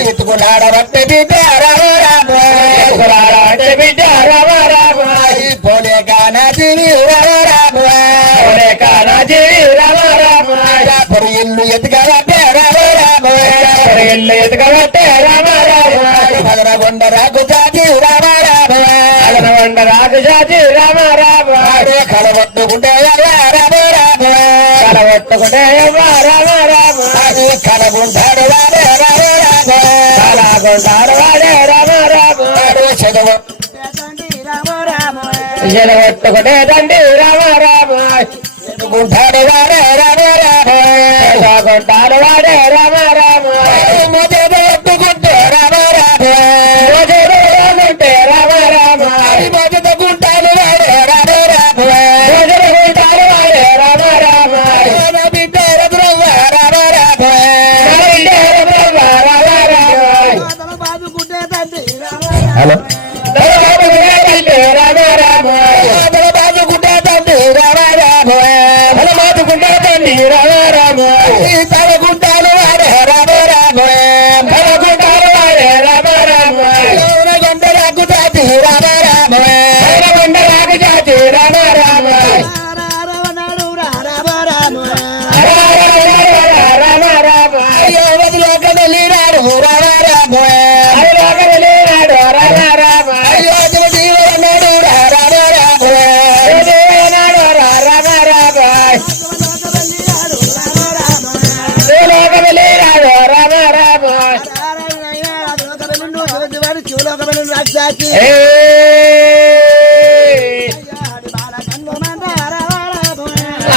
ఎత్తుకున్నాడబట్టి బిడ్డ రామ రామ ఎత్తుకున్నాడబట్టి బిడ్డ రామ రామ పోలే కానజీవి రామ రామ పోలే కానజీవి రామ రామ పొరి ఇల్లు ఎత్తుకబట్టే రామ రామ పొరి ఇల్లు ఎత్తుకబట్టే రామ రామ పదనగొండ రాకు జాతి రామ రామ పదనగొండ రాకు జాతి రామ రామ కలగొట్టుకుంటే రామ రామ కలగొట్టుకుంటే రామ రామ కలగుంటాడు వాడే రామ రామ కలగుంటాడు వాడే రామ రామ చెదగొట్టుకుంటే తండ్రి రామ రామ గుంటాడు వాడే రామ రామ కలగుంటాడు వాడే రామ రామ మొదలుకుంటే రామ రామ మొదలుకుంటే రామ రామ మొదలుకుంటాడు వాడే రామ రామ మొదలుకుంటాడు వాడే రామ రామ బిడ్డ రామ రామ హలో రామ రామ బాదుకుంటే తండ్రి రామ రామ బాదుకుంటే తండ్రి రామ రామ తలకుంటాను వాడే రామ రామ తలకుంటాను వాడే రామ రామ గంట రాకు జాతి రామ రామ గంట రాకు జాతి రామ రామ రామ రామ లోకದಲ್ಲಿ నాడు రామ రామ లోకದಲ್ಲಿ నాడు రామ రామ జీవనాడు రామ రామ జీవనాడు రామ రామ లోకದಲ್ಲಿ నాడు రామ రామ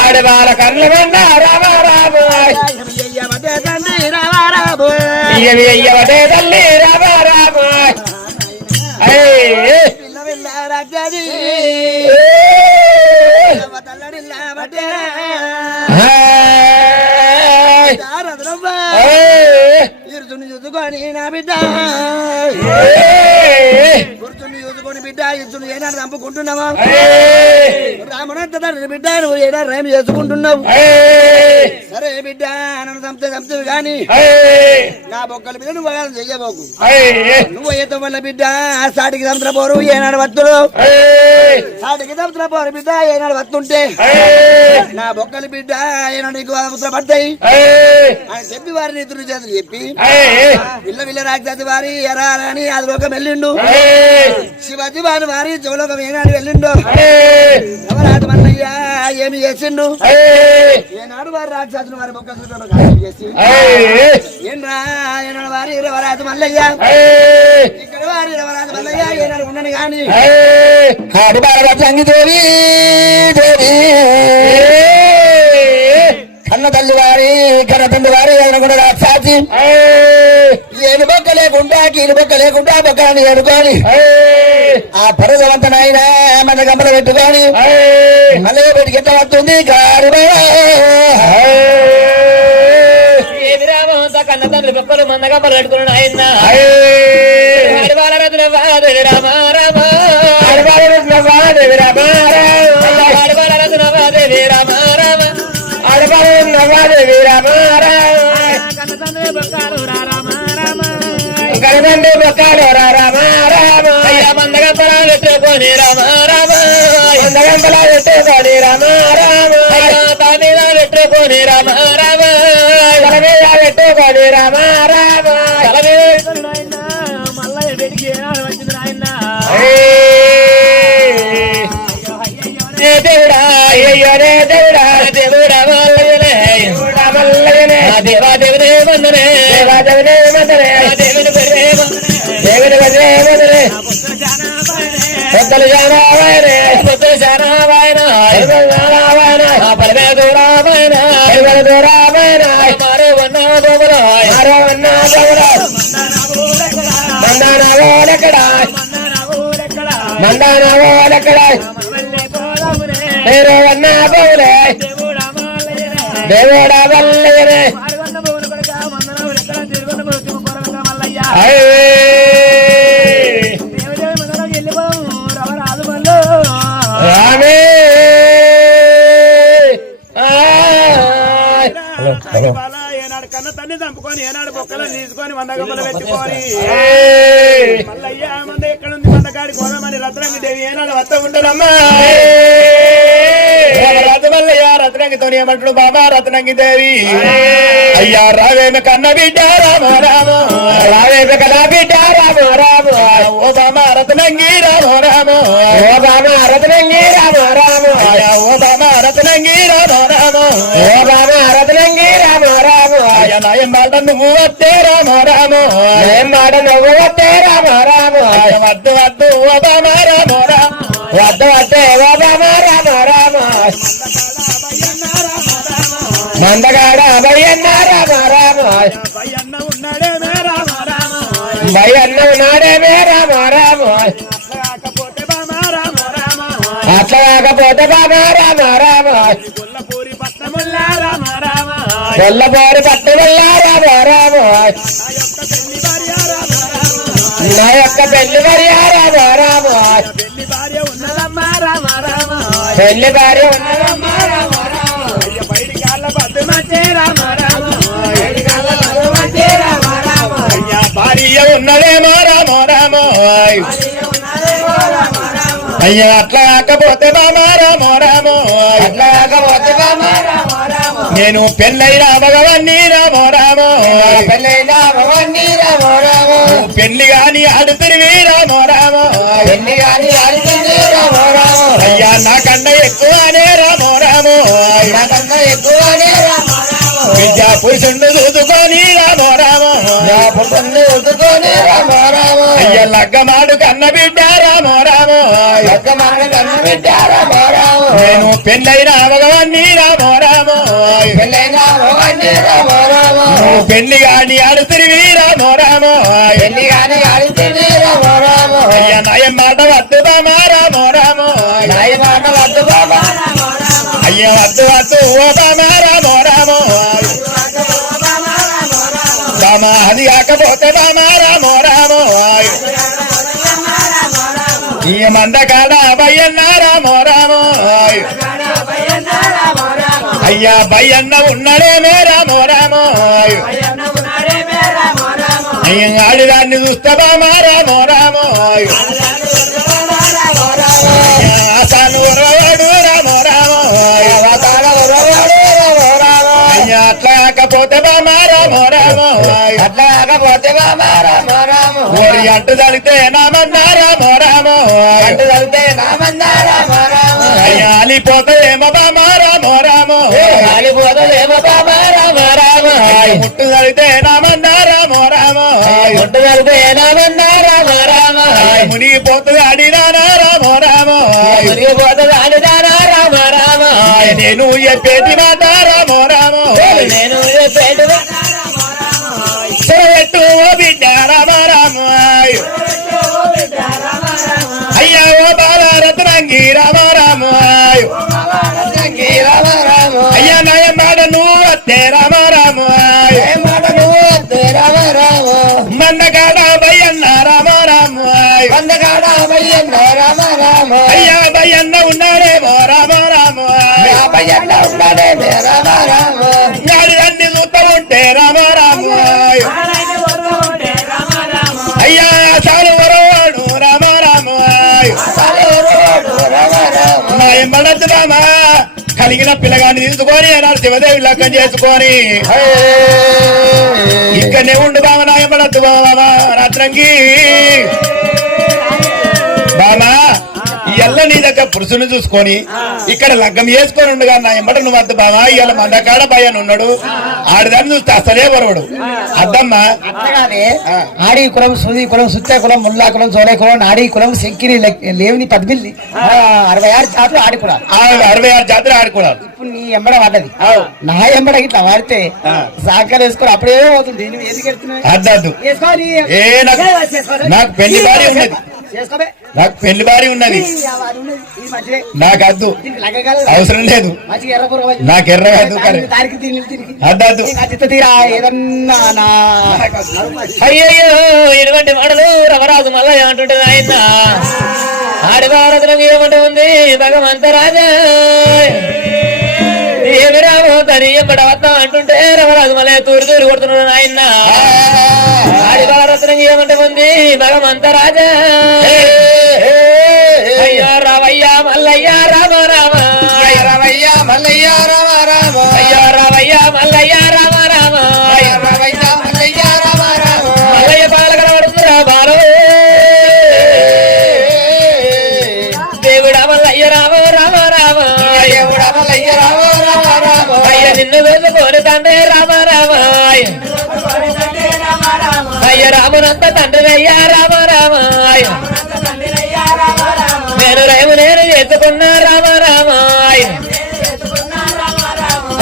ఆడబాల కన్నుల మంద రామ రామ అయ్యవటే తల్లి రామ రామ చూసుకొని నా బిడ్డ కూర్చుని చూసుకొని బిడ్డ ఇచ్చుని ఏనాడు చంపుకుంటున్నావా రామునంత తండ్రి బిడ్డ నువ్వు ఏనాడు రేమి చేసుకుంటున్నావు సరే బిడ్డ నన్ను చంపుతావు గాని నా బొక్కల మీద నువ్వు చెయ్యబోకు నువ్వు ఏతో వల్ల బిడ్డ సాటికి చంపుతపోరు ఏనాడు వత్తులు సాటికి చంపుతపోరు బిడ్డ ఏనాడు వత్తుంటే నా బొక్కల బిడ్డ ఏనాడు నీకు అవసరం పడతాయి అని చెప్పి వారిని ఇతరులు చేతులు చెప్పి విల్ల విల్ల రాజాతి వారి ఎరాలని అది లోకం వెళ్ళిండు శివాజీ వారి వారి జోలోకం ఏనాడు వెళ్ళిండు ఎవరాజు మల్లయ్య ఏమి చేసిండు ఏనాడు వారి రాక్షసులు వారి బొక్క చేసి ఏంద్రా ఏనాడు వారి ఎవరాజు మల్లయ్య ఇక్కడ వారి ఎవరాజు మల్లయ్య ఏనాడు ఉండను గాని దేవి దేవి కన్న తల్లి వారి కన్న తండ్రి వారి ఎదురుకుండా రాక్షసి ఏను బొక్క లేకుండా కీలు బొక్క లేకుండా బొక్కలని ఎడుకొని ఆ పరదవంతనైన మన గంపలు పెట్టుకొని మళ్ళీ బయటికి ఎట్లా వస్తుంది కన్న తండ్రి బొక్కలు మంద గంపలు పెట్టుకున్నాడు ఆయన రామ రామ నవాదేవి రామ కనదండి బొక్కాలు రామ రామ మందగంపలా పెట్టుకొని రామ రామ మందగంపలా పెట్టుకొని రామ రామ తా మీద పెట్టుకొని రామ రామ తల మీద పెట్టుకొని రామ రామ తల మీద మళ్ళీ పెడికి వచ్చింది ఆయన దేవుడా అయ్యో దేవుడా దేవుడా దేవాదేవుడే వందనే దేవాదేవుడే వందనే దేవుని దేవుని వందనే పెద్దలు జానావాయనే పొద్దులు శానావాయన పరమే దూరామైన మారో వన్నా దోమరాయ్ మందానవోలెక్కడ నేను వన్నా బోలే దేవుడా వల్లయనే రామే ఏనాడు కన్న తన్ని చంపుకొని ఏనాడు బొక్కలను తీసుకొని మందగమ్మలు పెట్టుకొని మల్లయ్య మంద ఎక్కడుంది మందకాడి కోదమని రత్నంగి దేవి ఏనాడు వస్త ఉండదమ్మా రథమల్లయ్య రత్నంగితో ఏమంటాడు బాబా రత్నంగి దేవి అయ్యా రావేమి కన్న బిడ్డ రామ రామ రావేమి కన్న బిడ్డ రామ రామ ఓ బాబా రత్నంగి రామ రామ ఓ బాబా రత్నంగి రామ రామ ఓ బాబా రత్నంగి రామ రామ ఓ బాబా రత్నంగి రామ రామ అయ్యా నాయం మాట నువ్వు వస్తే రామ రామ నాయం మాట నువ్వు వస్తే రామ రామ వద్దు వద్దు ఓ బాబా రామ రామ వద్దు వద్దే ఓ బాబా రామ రామ మందగాడ భయన్న రామ రామ భయన్న ఉన్నాడే మే రామ రామ భయన్న ఉన్నాడే మే రామ రామ కాకపోతే బామ రామ రామ అట్లా కాకపోతే బామ రామ రామ గొల్లపూరి పట్నముల్లా రామ రామ గొల్లపూరి పట్నముల్లా రామ రామ నా యొక్క పెళ్లి భార్య రామ రామ పెళ్లి భార్య ఉన్నదమ్మా రామ రామ పెళ్లి భార్య ఉన్నదమ్మా రామ రామ బయటి కాళ్ళ పద్దు మధ్య రామ రామ బయటి కాళ్ళ పద్దు మధ్య రామ రామ అయ్యా భార్య ఉన్నదేమో రామ రామ అయ్యా అట్లా కాకపోతే బామ రామ రామ అట్లా కాకపోతే బామ రామ రామ నేను పెళ్ళైన భగవాన్ని రామ రామ పెళ్ళైన భగవాన్ని రామ రామ పెళ్లి గాని ఆడుతురివి రామ రామ పెళ్లి గాని ఆడుతుంది రామ రామ అయ్యా నాకన్నా ఎక్కువనే రామ రామ నాకన్నా ఎక్కువనే రామ రామ విద్యా పురుషుణ్ణి చూసుకొని రామ రామ పురుషుణ్ణి చూసుకొని రామ రామ అయ్యా లగ్గమాడు కన్న బిడ్డ రామ రామ లగ్గమాడు కన్న బిడ్డ రామ రామ నేను పెళ్ళైన భగవాన్ని రామ రామ పెళ్ళైన భగవాన్ని రామ రామ పెళ్లి గాని ఆడుతురివి రామ రామ పెళ్లి గాని ఆడుతుంది రామ రామ అయ్యా నాయం మాట వద్దు బామ రామ రామ నాయ మాట వద్దు బామ రామ రామ అయ్యా వద్దు వద్దు ఓ బామ రామ రామ బామ అది కాకపోతే బామ రామ రామ ఈ మందకాడ భయన్న రామ రామ అయ్యా భయన్న ఉన్నాడేమే రామ రామ అయ్యా ఆడిదాన్ని చూస్తే బామ రామ రామ ఆసాను ఉరవాడు రామ రామ అయ్యా అట్లా కాకపోతే బామ రామ రామ అట్లా కాకపోతే బామ రామ రామ ఓరి అంటు తలితే నామన్నా రామ రామ అంటు తలితే నామన్నా రామ రామ అయ్యా అలిపోతేమో బామ రామ రామ అలిపోతేమో బామ రామ రామ ముట్టు తలితే నామన్నా రామ రామ ముట్టు తలితే నామన్నా రామ రామ మునిగిపోతుంది అడినానా రామ రామ మునిగిపోతుంది అడినానా రామ రామ నేను చెప్పేటి మాట రామ రామ నేను చెప్పేటి ఎట్టు బిడ్డ రామ రామ అయ్యా ఓ బాల రత్నంగి రామ రామ అయ్యా నాయ మాట నువ్వు వస్తే రామ రామ మందగాడ భయన్న రామ రామ మందగాడ భయన్న రామ రామ అయ్యా భయన్న ఉన్నాడేమో రామ రామ భయన్న ఉన్నాడేమో రామ రామ నాడు అన్ని చూస్తా ఉంటే రామ రామ అయ్యా చాలు వరవాడు రామ రామ నాయం పడద్దు రామ కలిగిన పిల్లగాన్ని తీసుకొని శివదేవి లగ్గం చేసుకొని ఇక్కడనే ఉండు బామ నాయం పడద్దు బాబా రాత్రంగి బామా ఇయ్యల్ల నీ దగ్గర పురుషుని చూసుకొని ఇక్కడ లగ్గం చేసుకొని ఉండగా నా ఎంబట నువ్వు వద్దు బావా ఇవాళ మందకాడ భయాన్ని ఉన్నాడు ఆడిదాన్ని చూస్తే అసలే బరవడు అద్దమ్మా ఆడి కులం సుది కులం సుత్తే కులం ముల్లా కులం సోలే కులం నాడి కులం శంకిని లేవుని 16 66 జాతులు ఆడుకున్నారు 66 జాతులు ఆడుకున్నారు ఇప్పుడు నీ ఎంబడ పడ్డది నా ఎంబడ ఇట్లా వాడితే సాకలు వేసుకొని అప్పుడే అవుతుంది నువ్వు ఎందుకు వెళ్తున్నావు అద్దద్దు నాకు పెళ్లి భార్య ఉన్నది నాకు పెళ్లి భార్య ఉన్నది నాకు అద్దు అవసరం లేదు నాకు ఎర్ర అద్దద్దు అయ్యయ్యో ఇటువంటి మాటలు రమరాజు మళ్ళా ఏమంటుంటది ఆయన ఆడివారతనం ఏమంటే ఉంది భగవంత రాజా ఏమి రామో తని ఎంబడవద్దాం అంటుంటే రమరాజు మళ్ళీ తూరి తూరి కొడుతున్నాడు ఆయన ఆడి బాలరత్నం ఏమంటే ఉంది భగవంత రాజా అయ్యా రావయ్య మల్లయ్య రామ రామ రవయ్య మల్లయ్య రామ రామ అయ్యా రావయ్య మల్లయ్య రామ రామ రవయ్య మల్లయ్య రామ రామ మల్లయ్య బాల కనబడుతుందిరా బాలో దేవుడా మల్లయ్య రామ రామ రామ దేవుడా మల్లయ్య రామ రామ రామ అయ్య నిన్ను వేసుకోని తండ్రి రామ రామ అయ్య రామునంత తండ్రి అయ్యా రామ రామ నేను రేము నేను చేసుకున్నా రామ రామ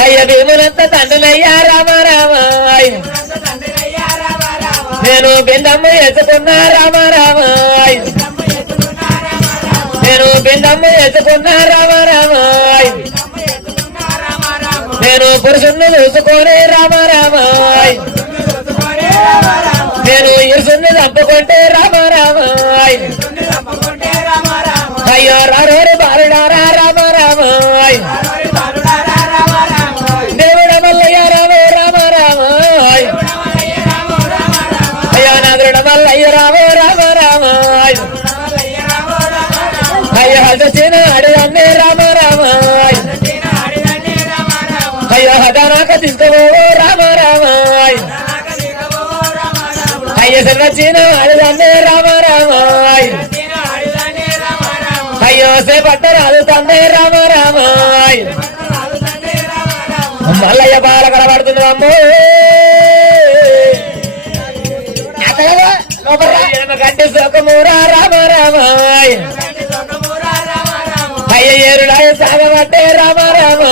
అయ్య భీమునంత తండ్రి అయ్యా రామ రామ నేను బిందమ్మ చేసుకున్నా రామ రామ నేను బిందమ్మ చేసుకున్నా రామ రామ నేను పురుషుణ్ణి చూసుకొని రామ రామ నేను ఇరుసుని చంపుకుంటే రామ రామ అయ్యో రారోరి బాలుడారా రామ రామ దేవుడ మల్లయ్య రామ రామ రామ అయ్యో నాదుడ మల్లయ్య రామ రామ రామ అయ్యో హసిన అడిదన్నే రామ రామ అయ్యో హదానాక తీసుకో రామ రామ అయ్యో సర్వచీన అడిదన్నే రామ రామ అయ్యో సేపట్ట రాదు తండ్రి రామ రామ మల్లయ్య బాల కనబడుతుంది అమ్మో గంటి సోకమూరా రామ రామ అయ్య ఏరుడాయ సాగబట్టే రామ రామ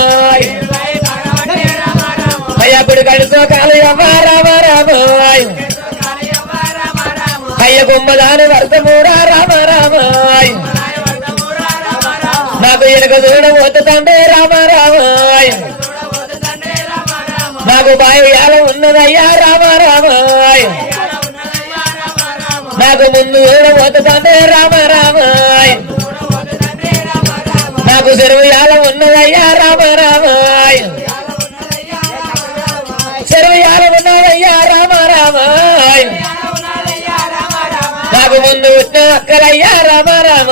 అయ్య గుడి గడి సోకాలు అమ్మ రామ రామ అయ్య గుమ్మదాని వర్షమూరా రామ రామ నాకు ఎనక దూరం పోతుందంటే రామ రామ నాకు బాయ ఉన్నదయ్యా రామ రామ నాకు ముందు దూరం పోతుందంటే రామ రామ నాకు చెరువు ఉన్నదయ్యా రామ రామ చెరువు ఉన్నదయ్యా రామ రామ నాకు ముందు వచ్చిన అక్కలయ్యా రామ రామ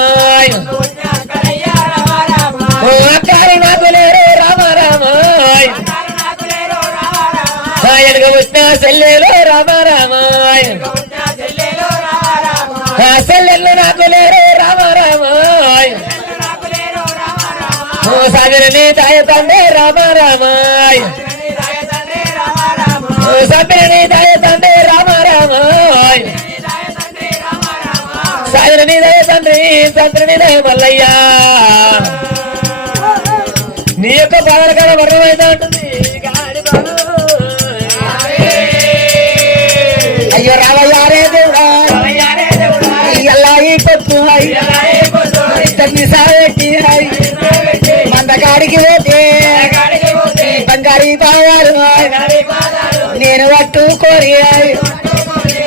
అక్కలు నాకు లేరు రామ రామ ఆయనకు వచ్చిన సెల్లెలు రామ రామ సెల్లెళ్ళు నాకు లేరు రామ రామ సాగరని దాయ తండ్రి రామ రామ సభ్యుని దాయ తండ్రి రామ రామ సాగరని దయ తండ్రి తండ్రిని దయ మల్లయ్యా నీ యొక్క బాధల కడ వర్ణమైతే ఉంటుంది అయ్యో రావయ్యారే దేవుడా ఎల్లాయి పొత్తు సాగట్టి మందకాడికి పోతే బంగారీ బాగారు నేను పట్టుకోరి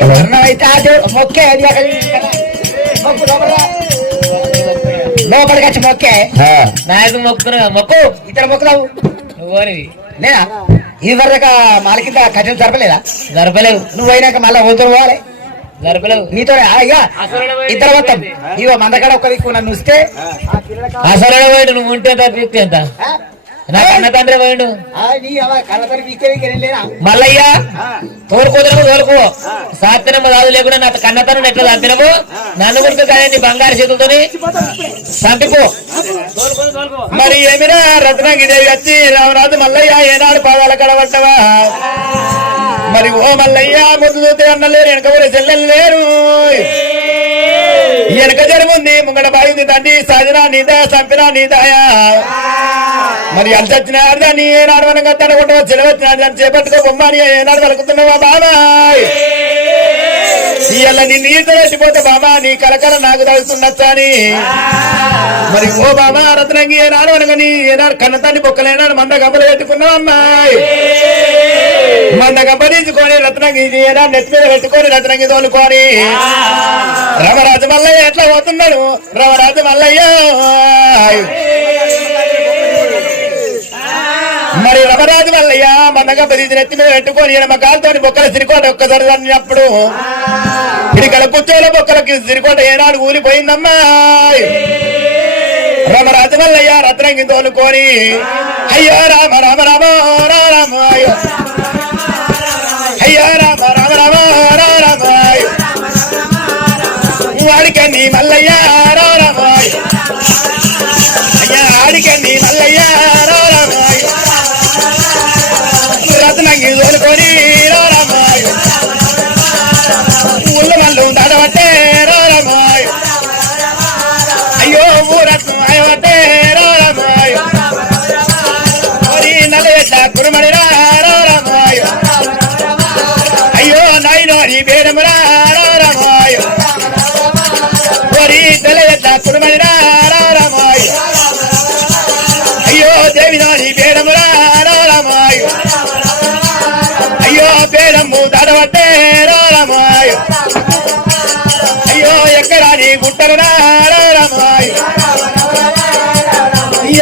వర్ణమైతే మొక్కే లోపలికి వచ్చి మొక్కే నాకు మొక్కుతున్నా మొక్కు ఇతర మొక్కుతావు నువ్వు లేదా ఈ వరదాకా మాల కింద కఠిన జరపలేదా జరపలేవు నువ్వు అయినాక మళ్ళా వదులు పోవాలి జరపలేవు నీతో అయ్యా ఇద్దరు మొత్తం ఇగో మందకాడ ఒక్క దిక్కు నన్ను ఇస్తే అసలు పోయాడు నువ్వు ఉంటే ఎంత తీస్తే ఎంత నా కన్న తండ్రి పోయాడు మల్లయ్య తోలుకోదనము తోలుకో సాత్యనమ్మ రాదు లేకుండా నా కన్నతనం ఎట్లా సాత్యనము నన్ను కొడుకు కానీ నీ బంగారు చేతులతోని చంపిపో మరి ఏమిరా రత్నగిదేవి వచ్చి రామరాజు మల్లయ్య ఏనాడు పాదాల కడబట్టవా మరి ఓ మల్లయ్య ముందు చూస్తే అన్నలేరు వెనక ఊరే చెల్లెలు లేరు వెనక జరుగుంది ముంగడ బాయింది తండ్రి సాజనా నీదా చంపినా నీదాయా మరి అంత వచ్చిన ఆడదాన్ని ఏనాడు మనం కట్టనుకుంటావా చెలవచ్చిన దాన్ని చేపట్టుకో బొమ్మని ఏనాడు పలుకుతున్నావా బాబాయ్ ఇవాళ నీ నీతో పెట్టిపోతే బాబా నీ కలకల నాకు తగుతున్నచ్చాని మరి ఓ బాబా రత్నంగి ఏనాడు అనగాని ఏనాడు కన్నతాన్ని బొక్కలేనాడు మంద గబ్బలు పెట్టుకున్నావు అమ్మాయి మంద గబ్బ తీసుకొని రత్నంగి ఏనాడు నెత్తి మీద పెట్టుకొని రత్నంగి తోలుకొని రమరాజు మల్లయ్య ఎట్లా పోతున్నాడు రమరాజు మల్లయ్య మరి రమరాజు వల్లయ్య మందగా పది నెత్తి మీద పెట్టుకొని ఎడమ కాలుతో బొక్కల సిరికోట ఒక్కసారి అన్నప్పుడు పిడికల కుచ్చోల బొక్కలకి సిరికోట ఏనాడు ఊలిపోయిందమ్మా రమరాజు వల్లయ్య రత్నంగి తోలుకొని అయ్యో రామ రామ రామ రామ అయ్యో అయ్యో రామ రామ రామ రామ వాడికన్నీ మల్లయ్య రామ అయ్యా ఆడికన్నీ మల్లయ్య రామ రత్నంగి తోలుకొని రామ ఉల్ల మల్లు దాడబట్టే రామ అయ్యో ఊరత్నం అయ్యబట్టే రామ నలెట్ల కురుమడి రామ అయ్యో నాయనో నీ బేడము రామ ఓరి తెలెట్ల కురుమడి రామ అయ్యో దేవినో నీ బేడము రామ అయ్యో బేడము దాడబట్టే రామ అయ్యో ఎక్కడా నీ గుట్టలు రామ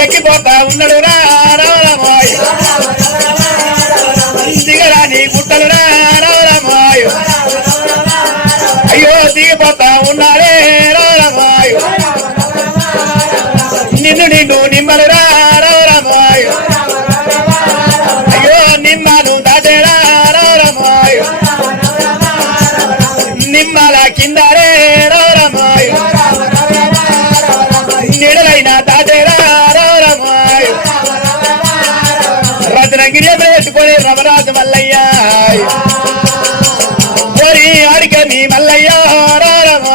ఎక్కిపోతా ఉన్నాడు రామ దిగరా నీ గుట్టలు రామ అయ్యో దిగిపోతా ఉన్నాడే రామ నిన్ను నిమ్మలు రామ అయ్యో నిమ్మను దాటేరా రామ నిమ్మల కిందరే రామ నీడలైన దాటేరా రామ రత్నగిరి పెట్టుకొని రమరాజు మల్లయ్య ఓరి ఆడికని మల్లయ్య రామ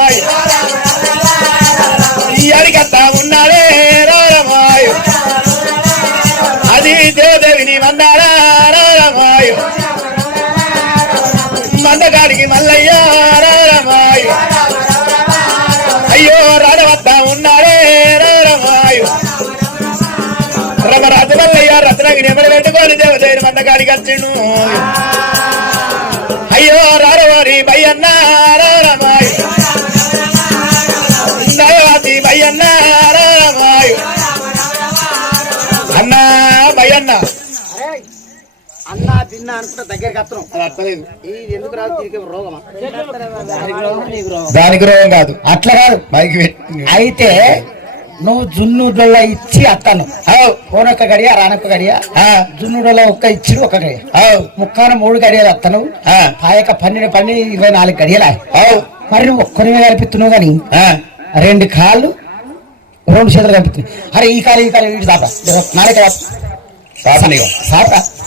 అడిగత్తా ఉన్నాడే రామ అది దేవదేవిని మన్నారా రామ మందగాడికి మల్లయ్య రామ అయ్యో రాడవద్దా ఉన్నాడే రామ రమరాజు మల్లయ్య రత్నగిరి ఎవరు పెట్టుకొని దేవదేవిని మందగాడికి వచ్చిండు అయ్యో రారవారి బయ్యన్న రామ దయవాది బయ్యన్న రామ అన్నా బయ్యన్న అన్నా తిన్నా అనుకుంటే దగ్గరికి వస్తున్నాం అది అర్థలేదు ఇది ఎందుకు రాదు తిరిగి రోగమా దానికి రోగం కాదు అట్లా కాదు మైకి అయితే నువ్వు జున్నుడొల్ల ఇచ్చి అత్తను పోనొక్క గడియ రానొక్క గడియ జున్నుడొల్ల ఒక్క ఇచ్చి ఒక గడియ ముక్కాన 3 గడియలు అత్తను పాయక 12 24 గడియలా మరి నువ్వు ఒక్కరిమే కల్పిస్తున్నావు గాని 2 కాళ్ళు 2 చేతులు కల్పిస్తున్నావు. అరే ఈ కాలు వీటి దాప నాలుక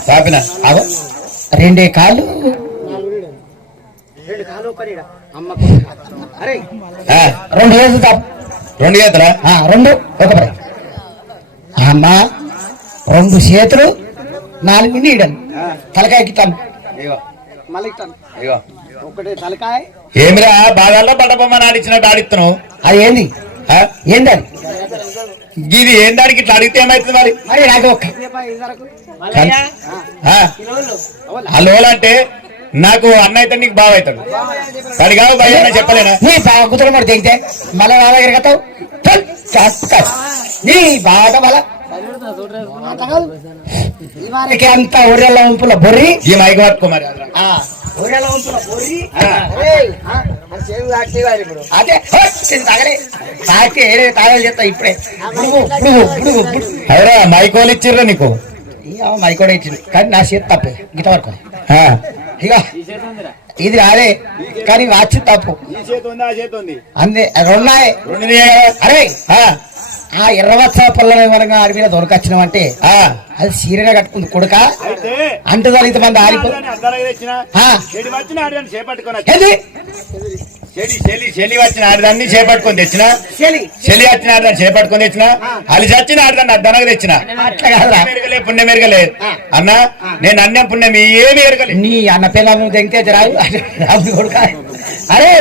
సాపిన అదో 2 కాళ్ళు 2 చేతులు దాప 2 చేతులా 2 ఒక పై అమ్మా 2 చేతులు 4 నీడలు తలకాయకి టన్ మళ్ళీ టన్ ఒకటే తలకాయ ఏమిరా బాగాల్లో పట్టబొమ్మని ఆడిచ్చినట్టు ఆడిస్తున్నావు అది ఏంది ఏంది అది ఇది ఏం దానికి ఇట్లా అడిగితే ఏమైతుంది మరి మరి నాకు ఒక్క అంటే నాకు అన్న అయితే నీకు బావ అవుతాడు వాడి కాదు భయ చెప్పలేనా నీ బాగుతున్న మరి దిగితే మళ్ళీ నా దగ్గర కతావు నీ బాగా మళ్ళా అంత ఊరెళ్ళ ఉంపుల బొర్రి ఈ మైకి పట్టుకో మరి ఊరెళ్ళ ఉంపుల బొర్రి అదే తాగలే తాగితే ఏడే తాగాలి చేస్తా ఇప్పుడే అవరా మైకోలు ఇచ్చిర్రా నీకు మైక్ కూడా ఇచ్చింది కానీ నా చేతి తప్పే గిట వరకు ఇక ఇది అదే కానీ వచ్చి తప్పు అందే రెండున్నాయి అరే ఆ ఎర్రవచ్చ పళ్ళ వరంగా ఆడి మీద దొరకొచ్చినామంటే అది సీరియగా కట్టుకుంది కొడుక అంటు తగిలితే మంది ఆడిపో చెలి వచ్చిన ఆడదాన్ని చేపట్టుకొని తెచ్చిన చెలి వచ్చిన ఆడదాన్ని చేపట్టుకొని తెచ్చిన అది చచ్చిన ఆడదాన్ని అద్దనకు తెచ్చిన మెరగలే పుణ్యం మెరగలే అన్న నేను అన్నం పుణ్యం ఏమి ఎరగలే నీ అన్న పిల్లలు తెంగితే రాదు కొడుక అరే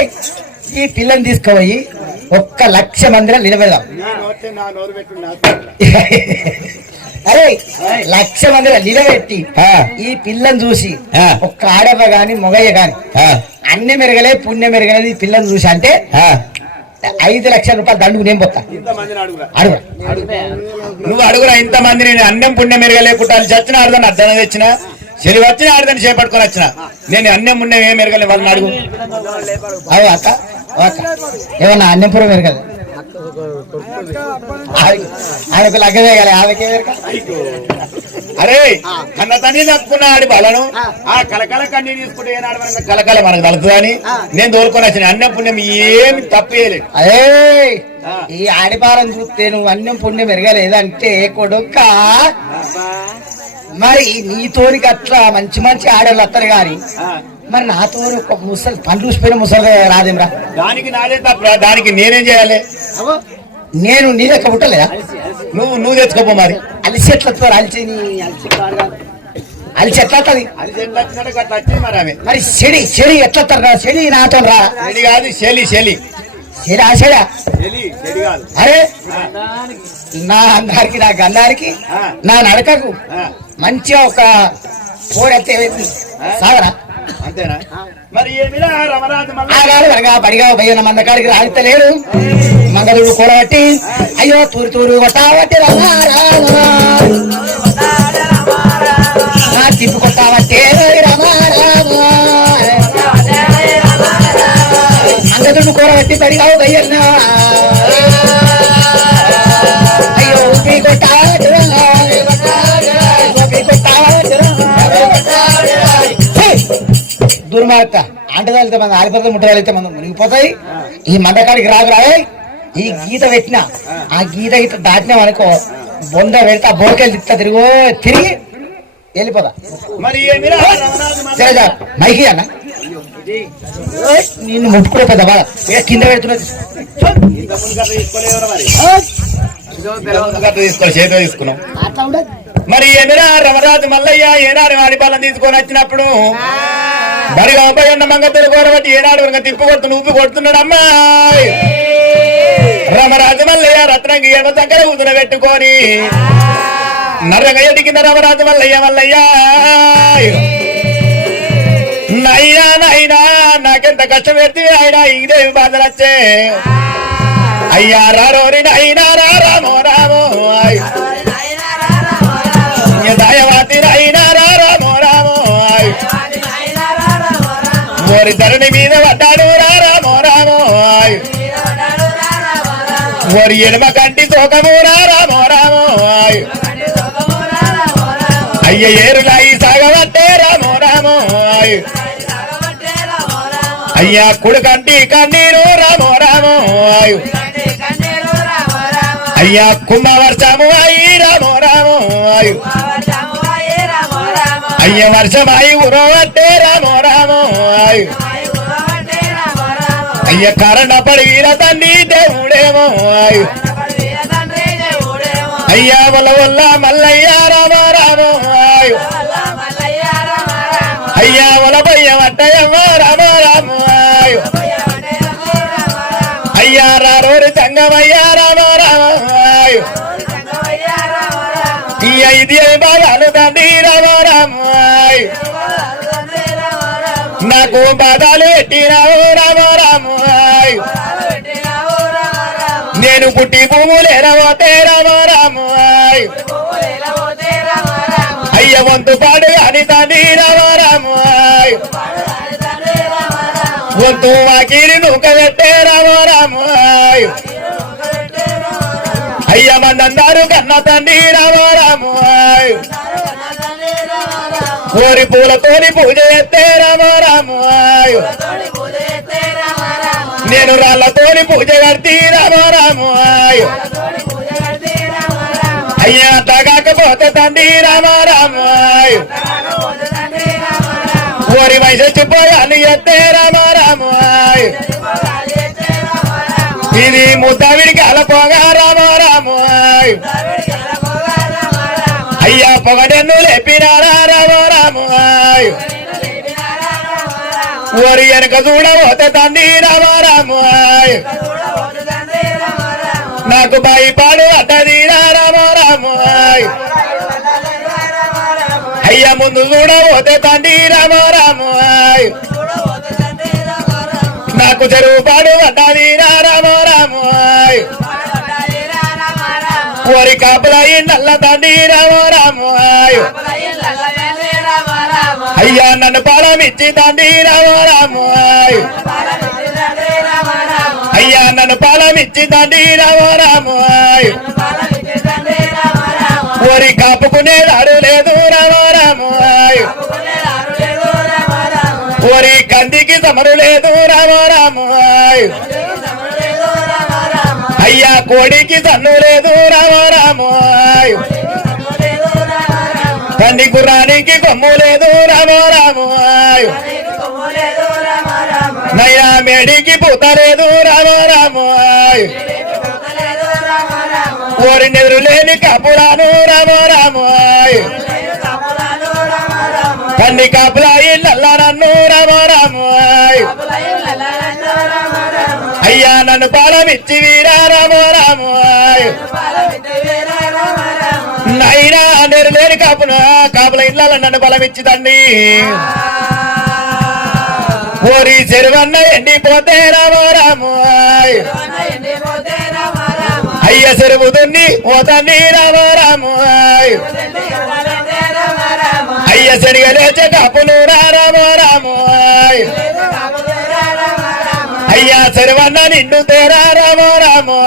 ఈ పిల్లని తీసుకుపోయి 1,00,000 మందిలో నిలబెడదాం అరే 1,00,000 మందిలో నిలబెట్టి ఈ పిల్లని చూసి ఒక్క ఆడవ గాని మొగయ్య గాని అన్ని మెరగలే పుణ్యం మెరగలేదు ఈ పిల్లని చూసి అంటే 5 లక్షల రూపాయలు దండుకు నేను పోతా. ఇంతమందిని అడుగురా అడుగు నువ్వు అడుగురా ఇంతమంది నేను అన్నం పుణ్యం మెరగలేకుండా చచ్చిన ఆడదాన్ని అర్థం తెచ్చిన చెలి వచ్చిన ఆడదాన్ని చేపట్టుకొని వచ్చిన నేను అన్నం పుణ్యం ఏం మెరగలే వాళ్ళని అడుగు. అవు అక్క ఏమన్నా అన్నంపురం వేరు కదా ఆయనకు లగ్గదే కదా ఆమెకే వేరు కదా. అరే కన్న తల్లి తప్పుకున్న ఆడి బలను ఆ కలకల కన్నీ తీసుకుంటే ఏనాడు మనకు కలకల మనకు తలుపుతుంది అని నేను తోలుకొని వచ్చిన అన్నం పుణ్యం ఏమి తప్పు చేయలేదు. అదే ఈ ఆడిపారం చూస్తే నువ్వు అన్నం పుణ్యం పెరగలేదంటే కొడుక్క మరి నీతోనికి అట్లా మంచి మంచి ఆడవాళ్ళు వస్తారు గాని మరి నాతో ఒక ముసలి పండ్లు చూసిపోయిన ముసలి రాదేమ్రా. దానికి నాదే తప్పు దానికి నేనేం చేయాలి? నేను నీ లెక్క పుట్టలేదా? నువ్వు తెచ్చుకోపో మరి అలిసి ఎట్లా అలిసి ఎట్లా మరి ఆమె మరి చెడి ఎట్లా చెడి నాతో రా చెడి కాదు చెలి చెలి చెడా చెడా చెలి చెడి కాదు. అరే నా అందరికి నా గంధారికి నా నడకకు మంచిగా ఒక పోరెత్తే సాగరా అంతేనా? మరి ఏమిరా రమరాజు పడిగా పోయిన మందకాడికి రాజలేడు మంగళూరు కూడబట్టి అయ్యో తూరు తూరు కొట్టావట్టి తిప్పు కొట్టావట్టే మంగళూరు కూడబట్టి పడిగా పోయన్నా అయ్యో కొట్టావట్టి దుర్మార్గ అంటదాలితే మన ఆరిపద ముట్టగలిగితే మనం మునిగిపోతాయి. ఈ మందకాడికి రాయి ఈ గీత పెట్టినా ఆ గీత గీత దాటినాం అనుకో బొంద పెడితే ఆ బోర్కెళ్ళి తిరిగి వెళ్ళిపోదా. మరి సరే మైకి అన్న నిన్ను ముట్టుకునే పెద్ద బాధ కింద పెడుతున్నది తీసుకో చేతిలో తీసుకున్నాం. అట్లా ఉండదు. మరి ఏమిరా రమరాజు మల్లయ్య ఏనాడు వాడి పాలన తీసుకొని వచ్చినప్పుడు బడిగా అబ్బాయి మంగతలు కోరబట్టి ఏనాడు కనుక తిప్పు కొడుతున్న ఊపి కొడుతున్నాడు అమ్మాయి. రమరాజు మల్లయ్య రత్నంగి ఏమో దగ్గర ఊదున పెట్టుకొని నర్రగా ఎదిగిన రమరాజు మల్లయ్య మల్లయ్య నైనా నైనా నాకెంత కష్టం పెడితే ఆయన ఇదేవి బాధలు వచ్చే అయ్యా రారోరి నైనా రామో రామో దయవాతి నైనా రామో రామో ఓరి ధరణి మీద పడ్డాడు రామో రామో ఓరి ఎడమ కంటి తోకము రామో రామో అయ్య ఏరులాయి సాగబట్టే రామో రామో అయ్యా కుడు కంటి కన్నీరు రామో రామో అయ్యా కుంభ వర్షము అయి రామో రామో అయ్య వర్షమాయి ఉరవట్టే రామో రామో అయ్య కరణ పడి వీర తండ్రి దేవుడేమో అయ్యా వల్ల వల్ల మల్లయ్య రామో రామో అయ్యా వల పయ్య వట్టయ్యమ్మ రామో రామో అయ్యా రారోరి సంగమయ్య రామో రామో ఇది బాధాలు తండ్రి రామో రామో నాకు బాధాలు పెట్టినావు రామో రామో నేను పుట్టి భూములేనవోతే రామో రామో అయ్య వంతు పాడు అని తండ్రి రామో రామో వంతు వాకిరి నూక పెట్టే రామో రామో అయ్య మందందారు కన్న తండ్రి రామో రామో ఓరి పూలతోని పూజ ఎత్తే రామో రామో నేను రాళ్లతోని పూజ కడితే రామో రామో అయ్యా తగాకపోతే తండ్రి రామో రామో ఓరి వయసు చెప్పోయాలు ఎత్తే రామో రామో ఇది ముద్దావిడికి అలపోగా రామో రామో అయ్యా పొగడెన్ను లేపినారా రామో రామో ఓరి వెనక చూడబోతే తండ్రి రామో రామో నాకు బాయి పాడు అడ్డది రామో రామో అయ్యా ముందు చూడబోతే తండ్రి రామో రామో నాకు చెరువు పాడు పడ్డది రామో రామో ఓరి కాపులాయి నల్ల తండ్రి రామో రామో అయ్యా నన్ను పాలమిచ్చి తండ్రి రామో రామో అయ్యా నన్ను పాలమిచ్చి తండ్రి రామో రామో ఓరి కాపుకునేదాడు లేదు రామో రామో ఓరి కందికి సమరు లేదు రామో రామో అయ్యా కోడికి సన్ను లేదు రామో రామో కంది గుర్రానికి కొమ్ము లేదు రామో రామో నయ్యా మేడికి పూత లేదు రామో రామో ఓరి నెదురు లేని కాపురాను రామో రామో కంది కాపులాయి నల్ల నన్ను రామో రామో అయ్యా నన్ను పాలమిచ్చి వీరా రామో రామో నైనా నెరు లేని కాపుల ఇళ్ళ నన్ను బలమిచ్చిదండి ఓరి చెరువన్న ఎండిపోతే రామో రామో అయ్య చెరువు దున్ని పోతాన్ని రామో రామో అయ్య శనిగ లేచే కాపులు రామో రామో అయ్యా చెరువన్న నిండు తేరా రామో రామో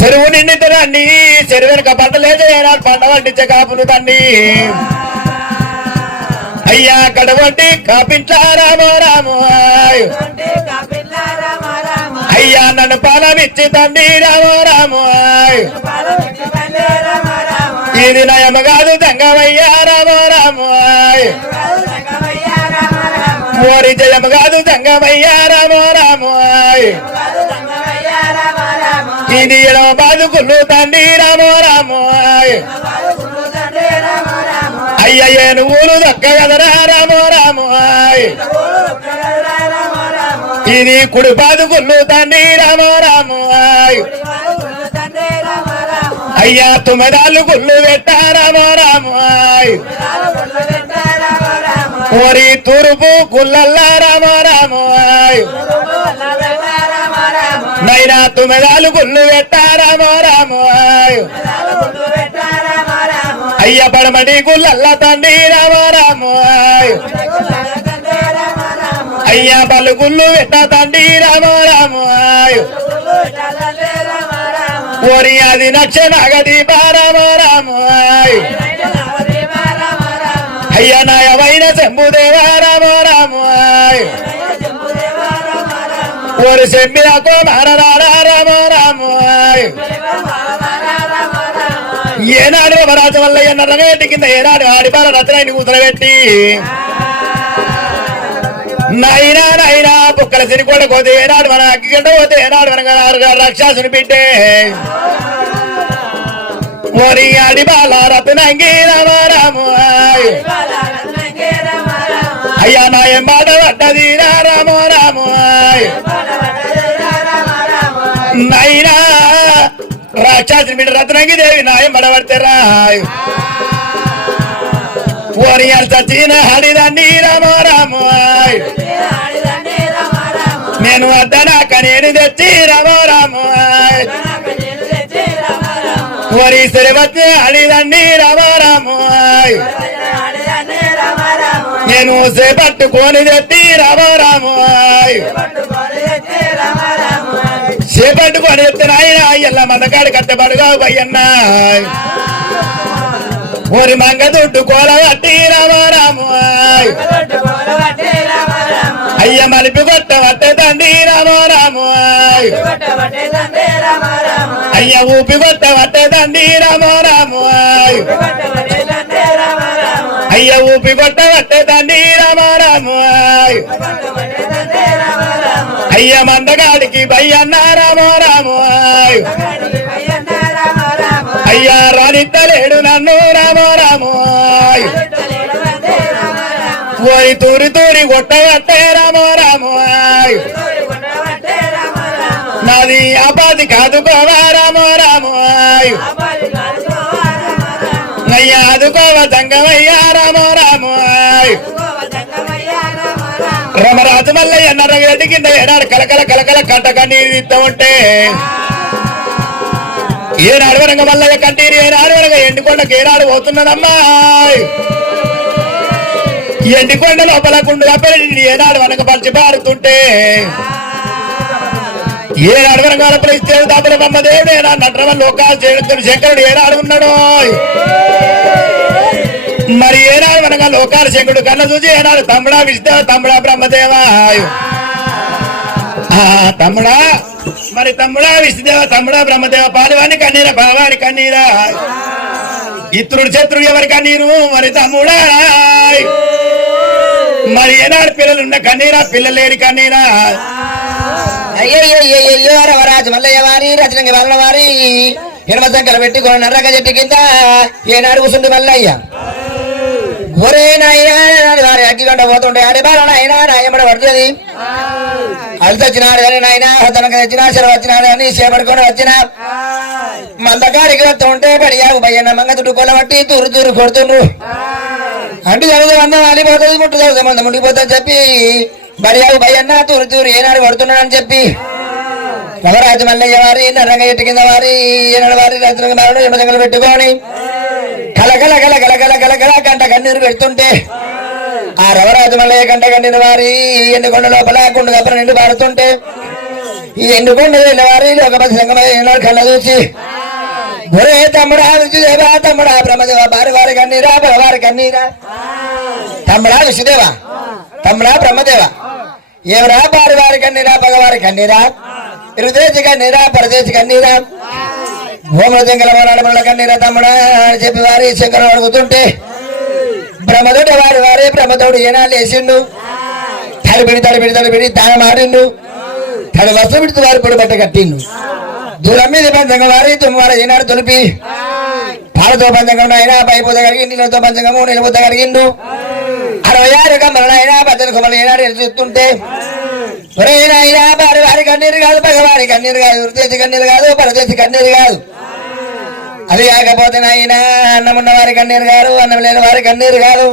చెరువు నిండితేరాన్ని చెరువు వెనుక పంట లేచే పంట వండించే కాపులు తండ్రి అయ్యా కడవంటి కాపింట్ల రామో రామో అయ్యా నన్ను పాలమిచ్చి తండ్రి రామో రామో ఇది నయమ కాదు దంగమయ్యా రామో రామో ఓరి జయమ కాదు దంగమయ్యా రామో రామో ఇది ఎడమ బాదుకులు తండ్రి రామో రామో అయ్యయ్య నువ్వులు దక్క కదరా రామో రామో ఇది కుడి బాదుకులు తండ్రి రామో రామో అయ్యా తుమ్మెదాళ్ళు గుళ్ళు పెట్టా రామో రామో ఓరి తూర్పు గుల్లల్లా రామో రామో నైనా తుమ్మెదాలు గుళ్ళు పెట్టా రామో రామో అయ్య పడమడి గుల్లల్లా తండ్రి రామో రామో అయ్యా పలు గుళ్ళు పెట్టా తండ్రి రామో రామో ఓరి అది నక్ష నాగది రామో రామో అయ్యా నాయమైన శంభుదేవా రామో రామో ఓరి శంభిరాకో మారరారా రామో రామో ఏనాడు రాజు వల్ల ఎన్నరవేటి కింద ఏనాడు ఆడిపాల రచనని కూతురబెట్టి నైనా నైనా బుక్కల సిరికోట పోతే ఏనాడు మన అగ్గిగడ్డ పోతే ఏనాడు మన రక్షాసుని బిడ్డే ఓరి ఆడిపాల రత్నంగి రామో రామో అయ్యా నాయం బాట పడ్డది రామో రామో నైనా రాక్షసుని బిడ్డ రత్నంగి దేవి నాయం పడబడితే రాయ్ ఓరి చచ్చిన హడిదండి రామో రామో నేను వద్దనాక నేను తెచ్చి రామో రామో ఓరి సరివచ్చి హడిదండి రామో రామో నేను చేపట్టుకొని తెచ్చి రామో రామో చేపట్టుకొని తెచ్చిన ఆయన ఎల్ల మందకాడు కట్టబడుగా పోయన్నా ఓరి మంగ దుడ్డు కోల పట్టి రామో రామో అయ్య మలిపి కొట్ట పట్టే తండ్రి రామో రామో అయ్య ఊపి కొట్ట పట్టే తండ్రి రామో రామో అయ్య ఊపి కొట్ట పట్టే తండ్రి రామో రామో అయ్య మందగాడికి బయ్యన్న రామో రామో అయ్యా రానిత్తలేడు నన్ను రామో రామో ఓరి తూరి తూరి కొట్టబట్టే రామో రామో నాది ఆపాది కాదుకోవా రామో రామో అయ్యా అదుకోవ దంగమయ్యా రామో రామో రమరాజు మల్లయ్య నరగేటి కింద ఏనాడు కలకల కలకల కట్టక నీరు ఇద్దా ఉంటే ఏనాడు వరంగ మల్లయ్య కన్నీరు ఏనాడు వరంగ ఎండికొండకు ఏనాడు పోతున్నదమ్మా ఎండికొండ లోపల గుండుగా పెరిగి ఏనాడు వనక పరిచి పారుతుంటే ఏనాడు వరంగాల పరిస్థితి దాపల బొమ్మ దేవుడు ఏనాడు నటరమ లోకాలు చేరుతున్న శంకరుడు ఏనాడు ఉన్నాడు మరి ఏనాడు వనగా లోకాల శంకరుడు కన్న చూసి ఏనాడు తమ్ముడా విష్ణు తమ్ముడా బ్రహ్మదేవా తమ్ముడా మరి తమ్ముడా విష్ణుదేవ తమ్ముడా బ్రహ్మదేవ పాలివాణి కన్నీరా బావాని కన్నీరా ఇతరుడు శత్రుడు ఎవరి కన్నీరు మరి తమ్ముడా మరి ఏనాడు పిల్లలున్న కన్నీరా పిల్లలు లేని కన్నీరా అయ్యో రవరాజు మల్లయ్య వారి రచనంగి వాళ్ళ వారి ఎనమ సంఖ్యలు పెట్టుకొని నర్రగ చెట్టు కింద ఏనాడు కూర్చుంది మల్లయ్య ఒరే నాయనా వారి అగ్గిగంట పోతుంటే అరే బాల నాయనా నాయమడ పడుతుంది అది తెచ్చినాడు అని నాయన తనకు తెచ్చినా శర వచ్చినాడు అని చేపడుకొని వచ్చిన మందకాడికి వస్తుంటే పడియాకు భయ్యన్న మంగ తుడు కొలబట్టి తూరు తూరు కొడుతుండ్రు అంటు చదువు అందం అలిపోతుంది ముట్టు చదువు మంద ముడిపోతుంది చెప్పి బడియాకు భయ్యన్న తూరు తూరు ఏనాడు పడుతున్నాడని చెప్పి రవరాజు మల్లయ్య వారి నరంగ ఎట్టు కింద వారి ఏనాడు వారి రచన మారు ఎమజంగలు పెట్టుకొని కలకల కలకల కలకల గంట కన్నీరు పెడుతుంటే ఆ రవరాజు మల్లయ్య గంట కన్నీరు వారి ఎండుకొండ లోపల గుండు గప్పన నిండు పారుతుంటే ఈ ఎండుకొండ వారి లోకపతి సంగమ కళ్ళ చూసి ఒరే తమ్ముడా విష్ణుదేవా తమ్ముడా బ్రహ్మదేవ భార్య వారి కన్నీరా భగవారి కన్నీరా తమ్ముడా విష్ణుదేవ తమ్ముడా బ్రహ్మదేవ ఏమరా భార్య వారి కన్నీరా భగవారి కన్నీరా హృదయసి కన్నీరా పరదేశి కన్నీరా భూమజంగల మోనాడముల కన్నీరా తమ్ముడా అని చెప్పి వారి శంకరుడు అడుగుతుంటే బ్రహ్మదోడు వారి బ్రహ్మదోడు ఏనాళ్ళు వేసిండు తడిపిడి దానం ఆడిండు తడి వస్త్రం విడుతూ వారి పొడి బట్ట కట్టిండు దూరం మీద పంచంగం వారి తుమ్మారు ఏనాడు తొలిపి పాలతో పంచంగం అయినా పైపోత కలిగింది నీళ్ళతో పంచంగము నిలబోత కలిగిండు 66 కమ్మలు అయినా 18 కొమ్మలు ఏనాడు చూస్తుంటే అయినా వారి కన్నీరు కాదు పగవారి కన్నీరు కాదు వృద్ధి కన్నీరు కాదు పరదేశి కన్నీరు కాదు అది కాకపోతే నాయన అన్నమున్న వారి కన్నీరు కాదు అన్నం లేని వారి కన్నీరు కాదు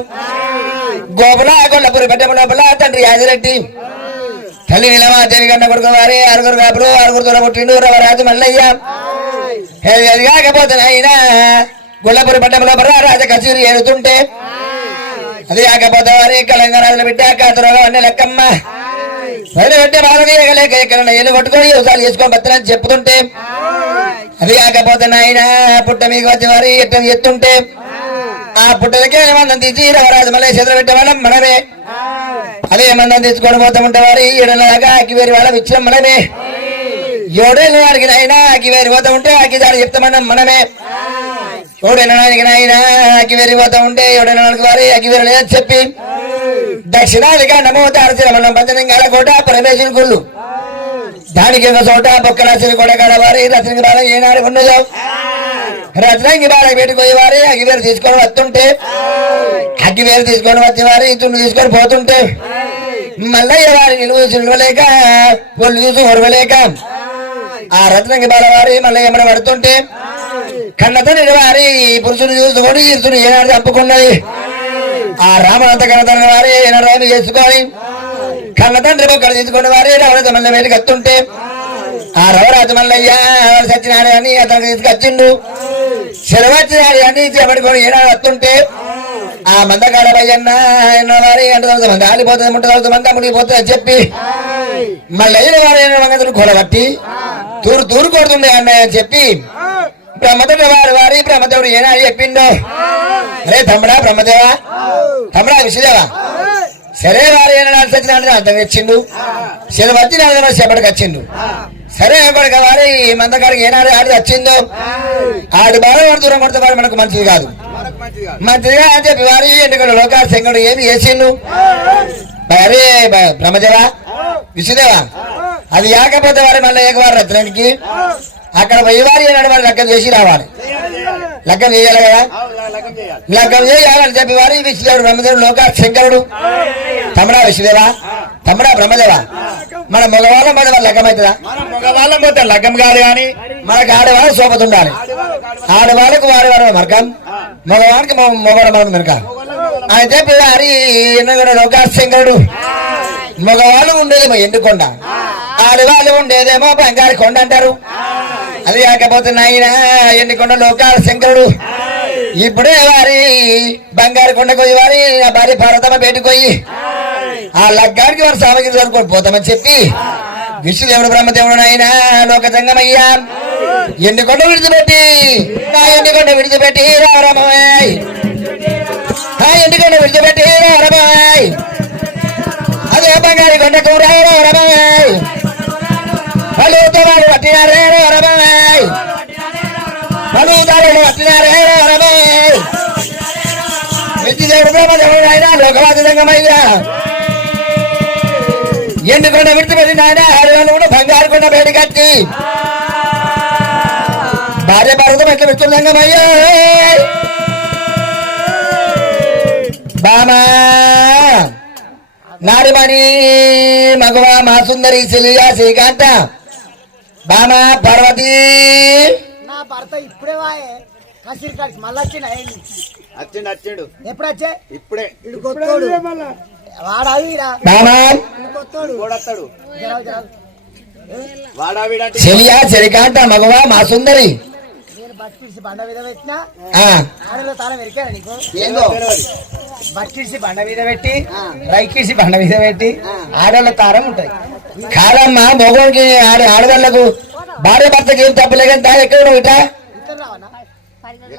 గోపుల కొల్లపురి పెట్టెం లోపల తండ్రి యాదిరెడ్డి తల్లి నిలమాదేవి కన్న కొడుకు వారి 6 కాపులు 6 దూర పుట్టిండు రవరాజు మల్లయ్య అది కాకపోతే నాయన గొల్లపురి పెట్టెం లోపల రాజ కచేరి ఏడుతుంటే అది కాకపోతే వారి కలంగారాజుల బిడ్డ కాతురగా అన్న లెక్కమ్మ వదిలిపెట్టే బాధ లేక ఎక్కడ ఏళ్ళు కొట్టుకొని వ్యవసాయాలు చేసుకొని బతనని చెప్పుతుంటే అది కాకపోతే నాయన పుట్ట మీకు వచ్చే వారి ఎట్టని ఎత్తుంటే ఆ పుట్టలకే మందం తీసి రవరాజు మళ్ళీ చేతులు పెట్టే వాళ్ళం మనమే అదే మందం తీసుకొని పోతూ ఉంటే వారి 7 దాకా అక్కివేరి వాళ్ళ ఇచ్చిన మనమే 7 వారికి నాయన అక్కివేరి పోతూ ఉంటే అక్కిదారి చెప్తామన్నాం మనమే 7 నాయన అక్కివేరి పోతూ ఉంటే 7 వారి అక్కివేరి లేదని చెప్పి దక్షిణాదిగా నమో తారసిరమణం పంచలింగాల కోట పరమేశ్వరి గుళ్ళు దానికి ఒక చోట బొక్కరాశి కూడా వారి రచనకి బాల ఏనాడు ఉన్నదో రచనకి బాల పెట్టుకోయి వారి అగ్గివేరు తీసుకొని వస్తుంటే అగ్గివేరు తీసుకొని వచ్చే వారి తున్ను తీసుకొని పోతుంటే మల్లయ్య వారి నిలవలేక ఒళ్ళు చూసి ఒరవలేక ఆ రచనకి బాల వారి మల్లయ్య ఎమ్మడ పడుతుంటే కన్నతో వారి పురుషుని చూసుకొని ఈశ్వరుడు ఏనాడు చంపుకున్నది ఆ రామనంత కన్నతండ్రి వారి ఏనాడు చేసుకొని కన్న తండ్రి బొక్కలు తీసుకుని వారి రవరాజు మల్లయ్య వేడికి వస్తుంటే ఆ రవరాజు మల్లయ్య సత్యనారాయణ అని అతనికి తీసుకొచ్చిండు శరవచ్చినాడు అని చేపట్టుకొని ఏనాడు వస్తుంటే ఆ మందకాడ భయ్యన్న వారి మంది ఆలిపోతుంది ముట్ట మంది మునిగిపోతుంది అని చెప్పి మల్లయ్య వారి మంగతులు కూడబట్టి తూరు కొడుతుండే అన్నయ్య అని చెప్పి బ్రహ్మదేవుడు వారి బ్రహ్మదేవుడు ఏనాడు చెప్పిండు అరే తమ్ముడా బ్రహ్మదేవా తమ్ముడా విష్ణుదేవా సరే వారు ఏనాడు సత్యనారాయణ అర్థం తెచ్చిండు వచ్చినాడు చేపటికి వచ్చిండు సరే కొడుక వారి మందకాడికి ఏనాడు ఆడి వచ్చిందో ఆడి బాగా దూరం కొడితే వారు మనకు మంచిది కాదు మంచిదిగా అని చెప్పి వారి ఎందుకంటే లోకాల శంకరుడు ఏమి చేసిండు అరే బ్రహ్మదేవా విష్ణుదేవా అది కాకపోతే వారి మళ్ళీ ఏకవారు రత్నానికి అక్కడ పోయి వారి ఏనాడు వారు లెక్కం చేసి రావాలి లెక్కం చేయాలి కదా లెక్కం చేయాలని చెప్పి వారి విష్ణుదేవుడు బ్రహ్మదేవుడు లోకాల శంకరుడు తమ్ముడా విష్ణుదేవా తమ్ముడా బ్రహ్మదేవా మన మగవాళ్ళం పోతే వాళ్ళ లగ్గం అవుతుందా మగవాళ్ళం పోతే లగ్గం కాదు కానీ మనకు ఆడవాళ్ళకి సోపతి ఉండాలి ఆడవాళ్ళకు వాడేవాడు మరకం మగవాడికి మొగవాడు మనం మెరక అని చెప్పి వారి లోకాల శంకరుడు మగవాళ్ళు ఉండేదేమో ఎండుకొండ, ఆడవాళ్ళు ఉండేదేమో బంగారు కొండ అంటారు. అది కాకపోతే నాయన ఎండుకొండ లోకాల శంకరుడు ఇప్పుడే వారి బంగారు కొండకు పోయి వారి ఆ భార్య భారతమ్మ బయటకు పోయి ఆ లగ్గానికి వారు సామగ్రి చదువుకొని పోతామని చెప్పి విష్ణుదేవుడు బ్రహ్మదేవుడు నాయన లోక జంగమయ్యా ఎండుకొండ విడిచిపెట్టి నా ఎండుకొండ విడిచిపెట్టి రారమాయ్, ఆ ఎండుకొండ విడిచిపెట్టి రారమాయ్, అదే బంగారు కొండకు రారమాయ్, పలుతవాడు పట్టినారే రారమాయ్, పలుతాడు పట్టినారే రారమాయ్, విష్ణుదేవుడు బ్రహ్మదేవుడు ఆయన లోకవాద జంగమయ్యా ఎండుకొండ విడిచిపెట్టి నాయన ఆడవాళ్ళు కూడా బంగారు కొండ బయట కట్టి భార్య భారతం ఎట్లా పెడుతుందంగమయ్యా బామా నాడిమణి మగవ మా సుందరి సిలియా శ్రీకాంత బామా పార్వతి నా భర్త ఇప్పుడే వాయే కసిరి కాడికి మళ్ళీ వచ్చిండు ఎప్పుడు వచ్చే ఇప్పుడే ఇడు కొత్తోడు వాడావి బామా కొత్తోడు కూడొస్తాడు జరావు జరావు వాడావిడంటే సిలియా శ్రీకాంత మగవ మా సుందరి నేను బట్టిడిసి బండ మీద పెట్టినా ఆ ఆడలో తాళం ఎరికాడు నీకు ఏందో బట్టిడిసి బండ మీద పెట్టి రైకిడిసి బండ మీద పెట్టి ఆడోళ్ళ తారం ఉంటది. కాదమ్మా మగవానికి ఆడవాళ్లకు భార్య భర్తకి ఏం తప్పలే కానీ తా ఎక్కడ ఇట ఇద్దరు రావనా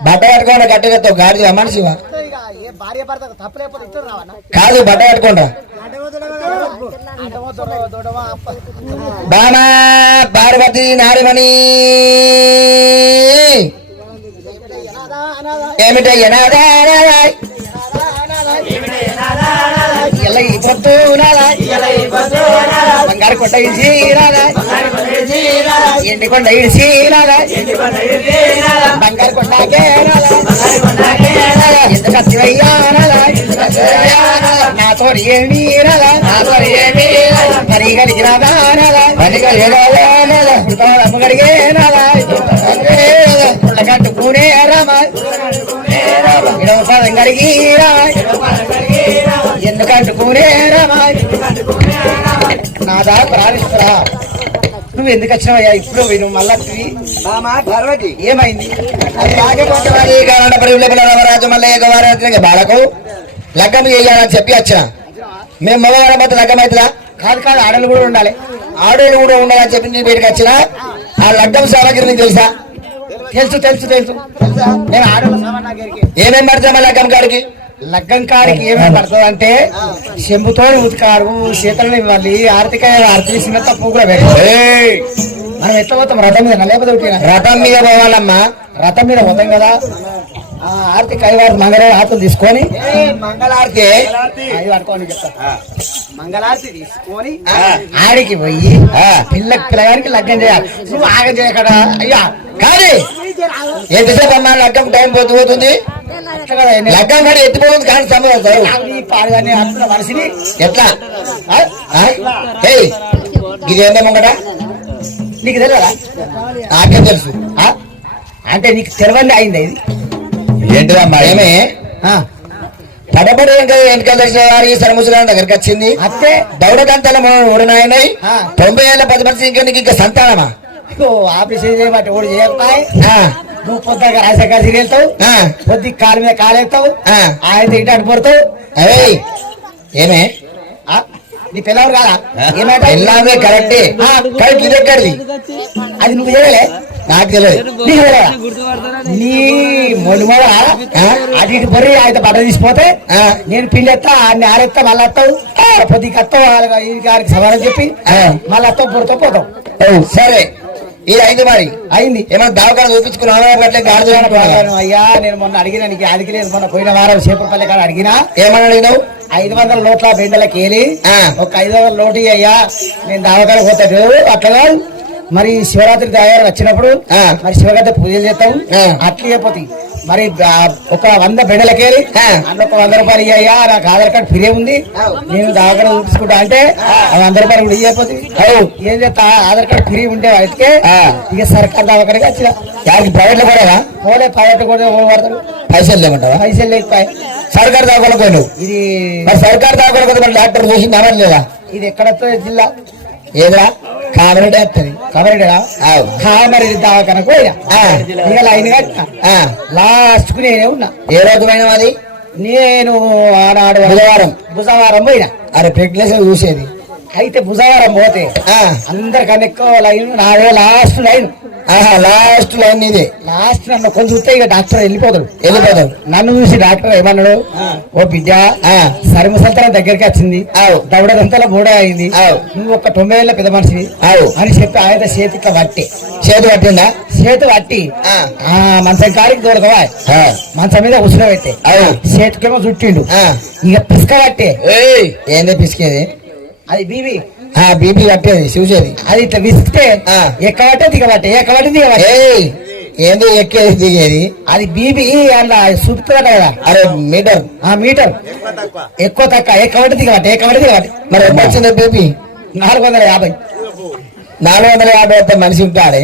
బట్ట కట్టుకోండి గట్టిగా గాడిద మనిషివా ఇక ఏ భార్య భర్త తప్పలేకపోతే ఇద్దరు రావనా కాదు బట్ట కట్టుకోండి అంటమో దొడవా అప్ప బామా పార్వతి నారిమణి ఏమిటయ్య నాదా ఇలా ఈ పొత్తు బంగారు కొండ ఇడిచి ఎండి కొండ ఇడిచి బంగారు కొండకే ఎంత కత్తివయ్యా నాతో ఏమీ పని కలిగి రాదా పని అమ్మగడిగే కట్టుకునే రామా గడిగి ఎందుకంటుకునే రామా నాదా ప్రాణిస్తురా నువ్వు ఎందుకు వచ్చినావయ్యా ఇప్పుడు నువ్వు మళ్ళా బామా పార్వతి ఏమైంది రామరాజు మల్లయ్య బాలకు లగ్గం చేయాలని చెప్పి వచ్చిన మేము మగవాళ్ళ మధ్య లగ్గం అవుతుందా? కాదు కాదు ఆడలు కూడా ఉండాలి. ఆడోళ్ళు కూడా ఉండాలని చెప్పి నేను బయటకు వచ్చిన ఆ లగ్గం సామగ్రి నీకు తెలుసా? తెలుసు తెలుసు తెలుసు నేను ఆడల సామాన్ నాకు ఎరికే. ఏమేం పడతామా లగ్గం కాడికి? లగ్గం కాడికి ఏమేమి పడుతుంది అంటే చెంబుతో ఉతకారు, శీతలని ఇవ్వాలి, ఆర్తి సిమెంత పూగులు పెట్టాలి. మనం ఎట్లా పోతాం? రథం మీద లేకపోతే ఉట్టినా? రథం మీద పోవాలమ్మా. రథం మీద పోతాం కదా. ఆర్తి కైవారు మంగళ ఆతులు తీసుకొని మంగళారతి అది పడుకోని చెప్తా. మంగళారతి తీసుకొని ఆడికి పోయి పిల్లగానికి లగ్గం చేయాలి. నువ్వు ఆగం చేయకడా అయ్యా కానీ ఎంతసేపు అమ్మా లగ్గం టైం పోతుంది లగ్గం కాడి ఎత్తిపోతుంది కానీ సంబంధం మనిషిని ఎట్లా ఇది ఏందో ముంగట నీకు తెలియదా? నాకేం తెలుసు. అంటే నీకు తెలవండి అయింది ఇది ఏంటిదమ్మా ఏమే పడబడి వెనకాల తెలిసిన వారి సరముసరాని దగ్గరికి వచ్చింది. అత్తే దౌడకంతల ఊరినాయనై 90 ఏళ్ళ 10 మనిషి ఇంకా నీకు ఇంకా సంతానమా? ఆఫీస్ చేయబట్టి ఓడి చేయకపోయి నువ్వు పొద్దుగా రాజశేఖర్ వెళ్తావు, పొద్దు కాలు మీద కాలేస్తావు, ఆయన ఇటు అటు పడతావు. అదే ఏమే నీ పిల్లలు కాదా? ఎలాగే కరెక్టే కరెక్ట్. ఇది ఎక్కడిది? అది నువ్వు చేయలే, నాకు తెలియదు. నీకు తెలియదా? నీ మొండి మొడ అటు ఇటు పొరి ఆయన బట్ట తీసిపోతే నేను పిల్లెత్తా అన్ని ఆరెత్తా మళ్ళీ వస్తావు, పొద్దుకి వస్తావు, గారికి సమాధానం చెప్పి మళ్ళీ వస్తావు పొడితో పోతావు. సరే ఇది అయింది మరి అయింది. ఏమన్నా దావకాలు చూపించుకున్నావా? అయ్యా నేను మొన్న అడిగినా, నీకు అదికి లేదు, మొన్న పోయిన వారం చేపపల్లి కాడ అడిగినా. ఏమన్నా అడిగినావు? 500 నోట్ల బెండలకి వెళ్ళి ఒక 500 నోటు అయ్యా నేను దావకాలు పోతాడు. అట్లా మరి శివరాత్రి తయారు వచ్చినప్పుడు మరి శివగడ్డ పూజలు చేస్తాం అట్లా అయిపోతాయి. మరి ఒక 100 బెండలకేరి అందులో ఒక 100 రూపాయలు ఇయ్యా, నాకు ఆధార్ కార్డు ఫ్రీ ఉంది, నేను దావకాలు చూపించుకుంటా అంటే 100 రూపాయలు కూడా ఇయ్యపోతుంది. ఏం చేస్తా? ఆధార్ కార్డు ఫ్రీ ఉంటే వాటికి ఇక సర్కార్ దావకాడికి వచ్చిన. దానికి ప్రైవేట్ లో కూడా పోలే, ప్రైవేట్ కూడా పడతాడు. పైసలు లేకుంటావా? పైసలు లేకపోయి సర్కారు దావకాలు పోయినావు. ఇది మరి సర్కారు దావకాలు కదా మరి డాక్టర్ చూసింది అవ్వడం లేదా? ఇది ఎక్కడ జిల్లా ఏదిరా కామరెడ్డి వస్తుంది కవరేడా కామరెడ్డి దవాఖానకు పోయినా ఇక లైన్ కట్టినా లాస్ట్ కు నేనే ఉన్నా. ఏ రోజు పోయినావు అది? నేను ఆనాడు బుధవారం పోయినా. అరే ప్రెగ్నెన్సీ చూసేది అయితే బుధవారం పోతే అందరికన్నా ఎక్కువ లైన్ నాదే లాస్ట్ లైన్. లాస్ట్ లైన్ ఇది. లాస్ట్ నన్ను కొంచెం చూస్తే ఇక డాక్టర్ వెళ్ళిపోతాడు. నన్ను చూసి డాక్టర్ ఏమన్నాడు, ఓ బిడ్డ సరి ముసల్తనం దగ్గరికి వచ్చింది, దవడదంతలో మూడ అయింది, నువ్వు ఒక 90 ఏళ్ళ పెద్ద మనిషివి అని చెప్పి ఆయన చేతికి పట్టి పట్టిందా? చేతి పట్టి మంచం కాడికి దూరకవా మంచం మీద కూర్చునబెట్టే చేతికేమో చుట్టిండు. ఇక పిసుక పట్టే. ఏందే పిసికేది? అది బీబీ బీపీ పట్టేది చూసేది. అది ఇట్లా విసికితే ఎక్కబట్టే దిగబట్టే ఎక్కబట్టి దిగబట్టే. ఏంది ఎక్కేది దిగేది? అది బీబీ అలా చూపుతుందట కదా. అరే మీటర్ మీటర్ ఎక్కువ తక్కువ ఎక్కబట్టి దిగబట్టే ఎక్కబట్టి దిగబట్టే. మరి ఎంత వచ్చింది బీపీ? 450. 450 అయితే మనిషి ఉంటాడే.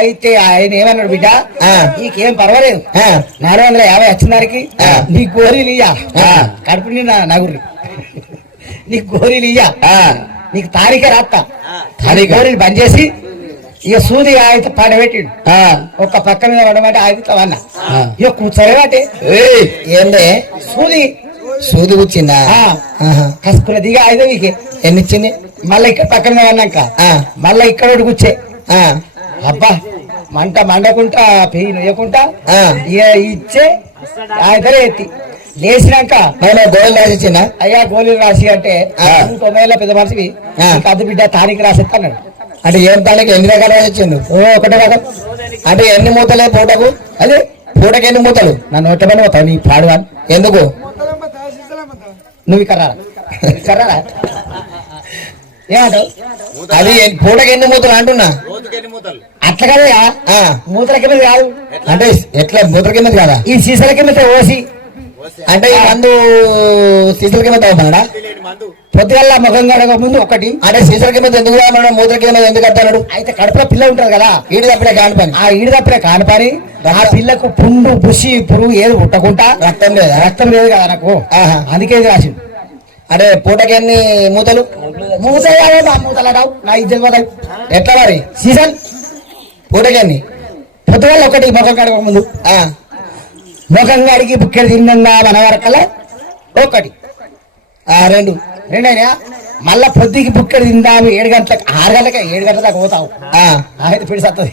అయితే ఆయన ఏమన్నాడు, బిడ్డ నీకేం పర్వాలేదు, 450 వచ్చిన దానికి నీ గోరీలు ఇయ్యా, కడుపు నిండా నగురి నీకు గోరీలు ఇయ్యా, నీకు తారీఖే రాత్తా, గోరీలు బంద్ చేసి ఇక సూది అయితే పడబెట్టిండు. ఒక్క పక్క మీద పడమంటే ఆగితావన్నా ఇక కూర్చోబట్టే. ఏందే సూది కూర్చిందా? కసుకున్న దిగ అయితే నీకు ఎన్ని ఇచ్చింది? మళ్ళీ ఇక్కడ పక్కన మీద అన్నాక మళ్ళీ ఇక్కడ కూర్చే. అబ్బా మంట మండకుంటా పెయి నొయ్యకుంటా ఇక ఇచ్చే ఆయన ఎత్తి లేచినాక గోళీలు రాసిచ్చిందా? అయ్యా గోళీలు రాసి అంటే 90 ఏళ్ళ పెద్ద మనిషివి అద్దు బిడ్డ తారీఖు రాసిస్తా అన్నాడు. అంటే ఏం తారీఖు ఎన్ని రకాలు రాసిచ్చిండు? ఒకటే రకం. అంటే ఎన్ని మూతలే పూటకు? అదే పూటకి ఎన్ని మూతలు? నన్ను ఒట్టమని పోతావు నీ పాడువా. ఎందుకు నువ్వు ఇక్కడ రారా ఏమంటావు? అది పూటకి ఎన్ని మూతలు అంటున్నా. అట్లా కదా మూతల కింద కాదు. అంటే ఎట్లా మూతల కింద కాదా? ఈ సీసాల కింద ఓసి అంటే ఈ మందు సీసాల కింద తాగుతాడా? పొద్దుగల్లా ముఖం కడగ ముందు ఒకటి. అంటే సీసాల కింద ఎందుకు తాగుతాడు? మూతల కింద ఎందుకు కట్టాడు? అయితే కడుపులో పిల్ల ఉంటది కదా, ఈడు తప్పుడే కాని పని. ఆ ఈడు తప్పుడే కాని పని. ఆ పిల్లకు పుండు బుషి పురుగు ఏది పుట్టకుండా రక్తం లేదా? రక్తం లేదు కదా నాకు, అందుకే రాసి. అంటే పూటకి ఎన్ని మూతలు? మూతలు నా ఇద్దరు పోతాయి. ఎట్లా మరి సీజన్ పూటకి ఎన్ని? పొద్దుగల ఒకటి ముఖం కడగ ముందు, ముఖం కడిగి బుక్కెడు తిన్నా మన వరకల్లా ఒకటి, రెండైనా మళ్ళా పొద్దుకి బుక్కెడు తిందాము 7 గంటలకు 6 గంటలకి 7 గంటల దాకా పోతావు. అయితే పిడి సత్తది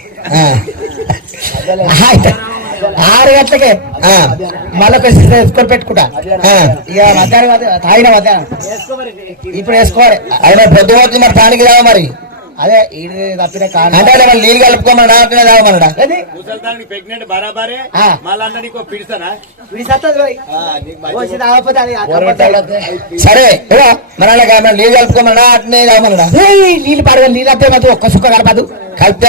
6 గంటలకే మళ్ళీ ఎత్తుకొని పెట్టుకుంటా. ఇక మధ్యాహ్నం తాగిన మధ్యాహ్నం ఇప్పుడు వేసుకోవాలి. అయినా పొద్దు పోతుంది మరి తానికి రావు మరి. అదే ఈడు తప్పిన అంటే నీళ్ళు కలుపుకోమన్నా తాగమన్నాడా? సరే మన నీళ్ళు కలుపుకోమన్నా అట్నే తాగమన్నాడా? నీళ్ళు పడగ నీళ్ళు అంటే మాత్రం ఒక్క సుక్క కలపదు. కలిపితే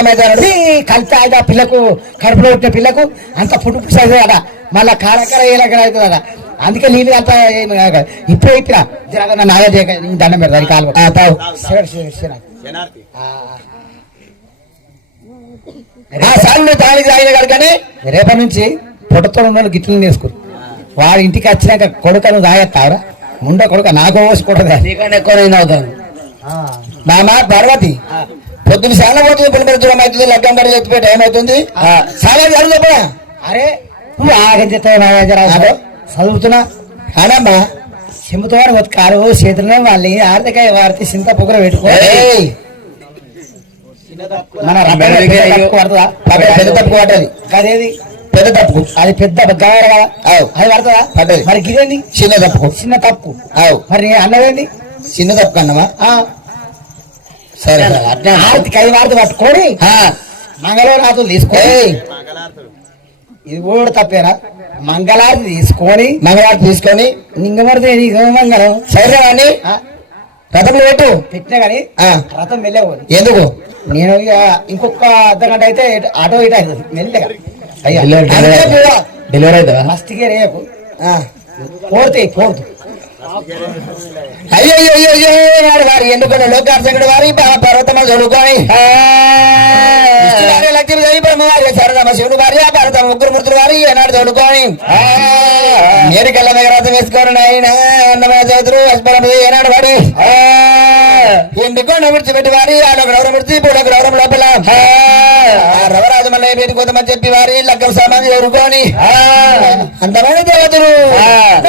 కలిపితే అయితే ఆ పిల్లకు కడుపులో పుట్టిన పిల్లకు అంత పుట్టు పుట్టు అవుతుంది కదా, మళ్ళా కాలకర ఏలకర అవుతుంది కదా. అందుకే నీళ్ళు అంతా ఇప్పుడు అయిపోయినా జరగ నాగా దండం పెడతాను కాలు తావు. తానికి తాగిన కనుకనే రేపటి నుంచి పొట్టతో ఉన్న గిట్లు వేసుకోరు. వాడి ఇంటికి వచ్చినాక కొడుక నువ్వు తాగెత్తావురా ముండ కొడుక నాకు పోసుకోవడం ఎక్కువ అవుతాను. మామ పార్వతి పొద్దున్న చాలా పోతుంది, పిల్లలు దూరం అవుతుంది, లగ్గం పడి ఎత్తిపోయి టైం అవుతుంది. చాలా జరుగు చెప్పడా? అరే నువ్వు ఆగం చెప్తావు చదువుతున్నా కాదమ్మా. చెంబుతో కారు చేతులనే వాళ్ళని ఆర్థిక వాడితే చింత పొగర పెట్టుకో. మన పెద్ద తప్పు పడ్డది. అదేది పెద్ద తప్పు, అది పెద్ద గవాడ కదా, అది పడుతుందా? పడ్డది. మరి గిదేంది చిన్న తప్పు. చిన్న తప్పు. మరి అన్నదేంది చిన్న తప్పు కన్నమా? సరే అట్లా ఆర్థిక ఐదు వార్త పట్టుకొని మంగళవారాతులు తీసుకో. ఇది కూడా తప్పేనా? మంగళారతి తీసుకొని నింగమడితే మంగళం సరే అని రథంలో పెట్టినా గానీ రథం వెళ్ళేవాడు. ఎందుకు? నేను ఇక ఇంకొక అర్ధగంట అయితే ఆటో ఇట అవుతుంది మెల్లగా. డెలివరీ అవుతుందా? మస్తికే రేపు పోతాయి పోదు. అయ్యో వారి ఎందుకున్న లోకార్చకుడు వారి పర్వతమ చదువుకొని లక్ష్మీ బ్రహ్మవారి శారదమ్మ శివుడు వారి భారత ముగ్గురు మూర్తులు వారి ఏనాడు చదువుకొని నేను కళ్ళ దగ్గర రథం వేసుకోని ఆయన అన్నమైన చదువుతురు అస్పరపతి ఏనాడు వాడి ఎండి కొండ విడిచిపెట్టి వారి ఆడొక రవరం విడిచి పూడొక రవరం లోపల రవరాజు మళ్ళీ పేరుకోదామని చెప్పి వారి లగ్గం సామాన్లు ఎరుకొని అందమైన దేవతలు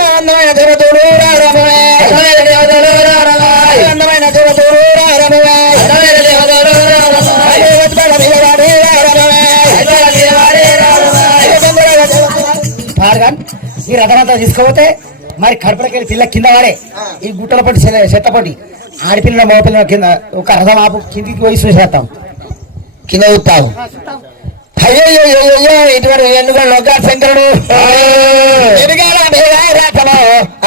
అందమైన దేవతలు రారమే అందమైన దేవతలు రారమే అందమైన దేవతలు రారమే అందమైన దేవతలు ఈ రథమంతా తీసుకోపోతే మరి కడుపులకెళ్ళి పిల్ల కింద వాడే ఈ గుట్టల పట్టి చెత్తపట్టి ఆడపిల్లల మోపిల్ల కింద ఒక రథం ఆపు కిందికి పోయి చూసేస్తాం కింద చూస్తావు అయ్యో ఇటువంటి ఎన్నుగోళ్ళు ఒక శంకరుడు మెరుగాల మేఘారథము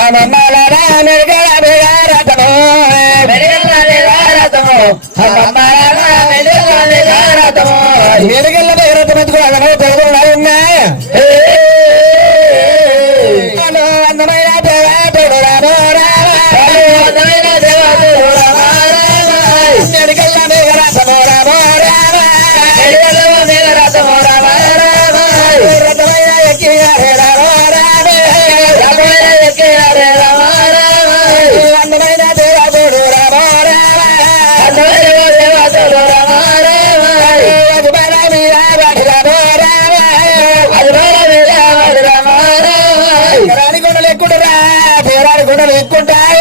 అమ్మమ్మాలరా మెరుగాల మేఘారథము మెరుగల్ల మేఘారథము అమ్మమ్మాలరా మెరుగల్ల మేఘారథము మెరుగల్ల మేఘారథం ఎందుకు అదనో తెలుగున్నా అందమైన దేవతడు రామో రామ అందమైన దేవతడు రామ రామ మెరుగల్ల మేఘారథము రామో రామ రాణిగొండలు ఎక్కుంటారా రాణిగొండలు ఎక్కుంటాయి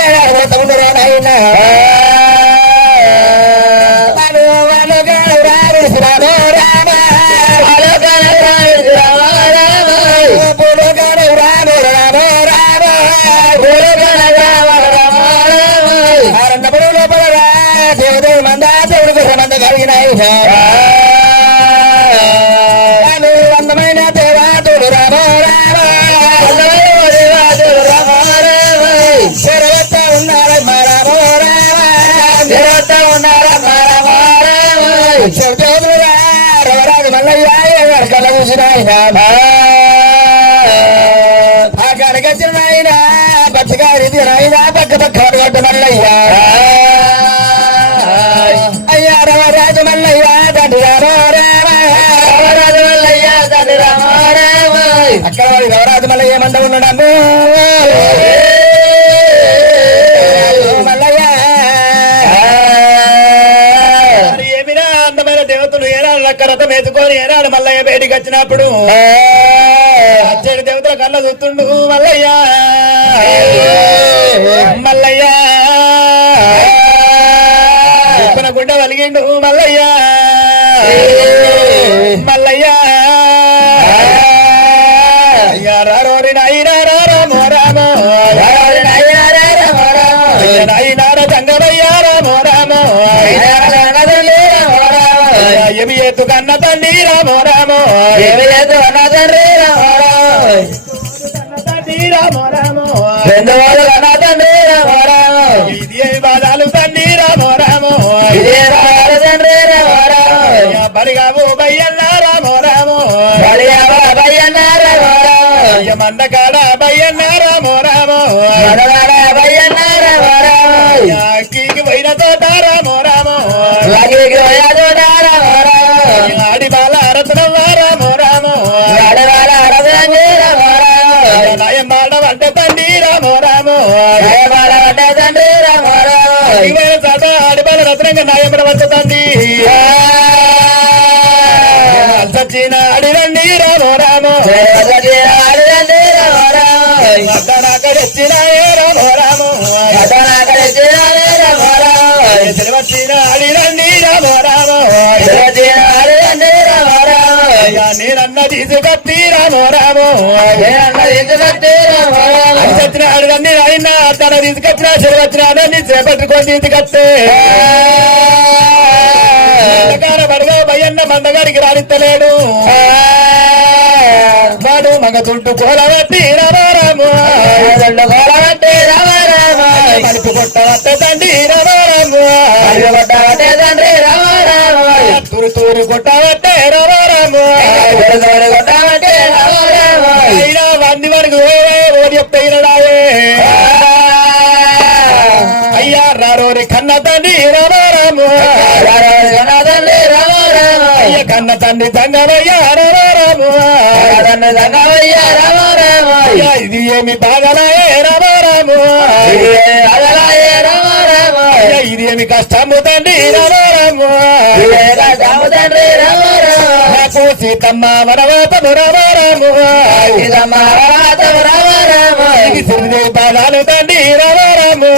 దేవదేవుడు మంద దేవుడు కోసం మంద కలిగినాయి అందమైన దేవాతుడు రామో రామ దేవాతుడు రామో రామ శరవత్త ఉన్నారమ్మ రామో రామ శరవత్త ఉన్నారమ్మ రామో రామ శివదేవుడు రవరాజు మల్లయ్య కళ్ళ చూసినాయన కడగచ్చిన నాయన పచ్చగారి నాయన పక్క పక్క కొట్టు మల్లయ్య అయ్యా రవరాజు మల్లయ్య తండ్రి రామో రామ రవరాజు మల్లయ్య తండ్రి రామో రామ అక్కడ వారి రవరాజు మల్లయ్య ఏమంట ఉన్నాడమ్ము మల్లయ్య ఏమినా అందమైన దేవతలు ఏనాడు లక్కరత మేతుకొని ఏనాడు మల్లయ్య బయటికి వచ్చినప్పుడు అచ్చడి దేవతల కళ్ళ చూస్తుండు మల్లయ్య మల్లయ్య గుడ్డ వలిగిండు మల్లయ్య మల్లయ్య రారోరి నాయన రామో రామో నాయనార తంగమయ్య రామో రామో ఎమి ఎత్తు కన్న తండ్రి రామో రామో ఎమి ఎత్తు కన్న తండ్రి రామో రామో రామో రెండు వాళ్ళు కన్న తండ్రి రామో రామో ఇది ఏ బాధాలు తండ్రి రామో రామో ఇదే బాధాలు తండ్రి రామో రామో బలిగావు బయ్యన్న రామో రామో బలిగావు బయ్యన్న రామో రామో మందకాడ బయ్యన్న రామో రామో మందకాడ బయ్యన్న రామో రామో యాకికి పోయిన తోట రామో రామో యాకికి పోయిన తోట రామో రామో ఆడి బాల రత్నం రామో రామో ఆడి బాల రత్నం రామో రామో నాయమాడ వంట తండ్రి రామో రామో నాయమాడ వంట తండ్రి రామో రామో ఇవైన సాట ఆడి బాల రత్నంగా నాయమాడ వంట తండ్రి సచిన అడిరండి రామో రామో అడిరండి రామో రామో అతనాకడెచ్చిన రామో రామో అతనాకడెచ్చిన రామో రామో వచ్చిన అడిరండి రామో రామో అడిరండి రామో రామో నేనన్న తీసుకత్తి రామో రామో నేనన్న తీసుకత్తి రామో రామో వచ్చిన అడిరండి ఆయన తన తీసుకొచ్చిన వచ్చిన అన్నీ చేపట్టుకొని తీసుకొస్తే బడుగో భయన్న మందగాడికి రానిత్తలేడు వాడు మగ తుంటు కోలబట్టి రామారాము కోలబట్టి రామారాము కలుపు కొట్టవట్టే తండ్రి రామారాము కొట్టవట్టే తండ్రి రామారాము తూరు తూరు కొట్టవట్టే రామారాము కొట్టవట్టే రామారాము అయినా వంది వరకు ఓడి చెప్తాయినాయే అయ్యా రారోరి కన్న తండ్రి రామారాము అయ్య కన్న తండ్రి తంగమయ్య రామారాము తంగమయ్య రామారాము ఇది ఏమి బాగలాయే రామారాము ఇది ఏమి కష్టము సీతమ్మ వనవాత రామారాము సీతమ్మ వనవాత రామారాము శ్రీదేవి పాదాలు తండ్రి రామారాము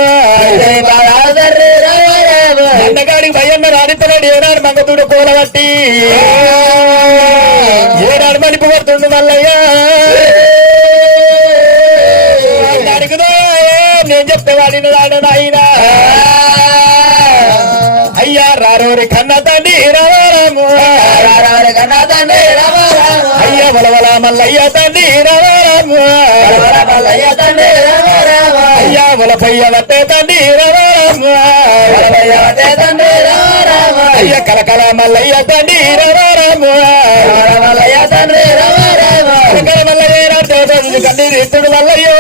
పాదాలు తండ్రి రామారాము అన్నగాడికి భయన్న రాణితలాడు ఏనాడు మంగతుడు కూలబట్టి ఏనాడు మనిపి పడుతుండు మల్లయ్యా నేను చెప్పేవాడిని రాడు నాయన అయ్యా రారోరి కన్న తండ్రి రామారాము కన్న తండ్రి రామారాము అయ్యా వలవల మల్లయ్య తండ్రి రామారాము మల్లయ్య తండ్రి రామారాము అయ్యా వలపయ్య వట్టే తండ్రి రామారాము వలపయ్య వట్టే తండ్రి రామారాము అయ్యా కలకల మల్లయ్య తండ్రి రామారాము మల్లయ్య తండ్రి రామారాము కలకల మల్లయ్య కన్నీరు ఇస్తుడు మల్లయ్యో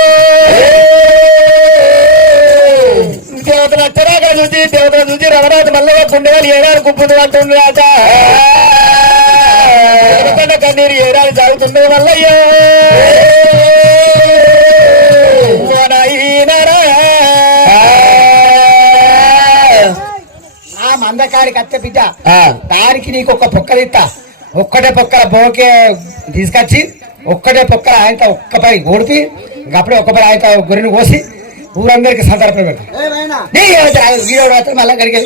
దేవతల అచ్చరాగా చూసి దేవతల చూసి రమరాజు మల్లయ్య కుండేవాళ్ళు ఏడాది కుప్పుడు అంటున్నాట కన్నీరు ఏడాది సాగుతుండే మల్లయ్య ఆ మందకాడికి అత్త బిడ్డ దానికి నీకు ఒక పొక్కలిస్తా ఒక్కటే పొక్కల బోకే తీసుకొచ్చి ఒక్కటే పొక్కల ఆయన ఒక్క పై ఓడిపి అప్పుడే ఒక్క పై ఆయన గొర్రెను కోసి ఊరందరికి సందర్భం పెడతాను మళ్ళీ గడికి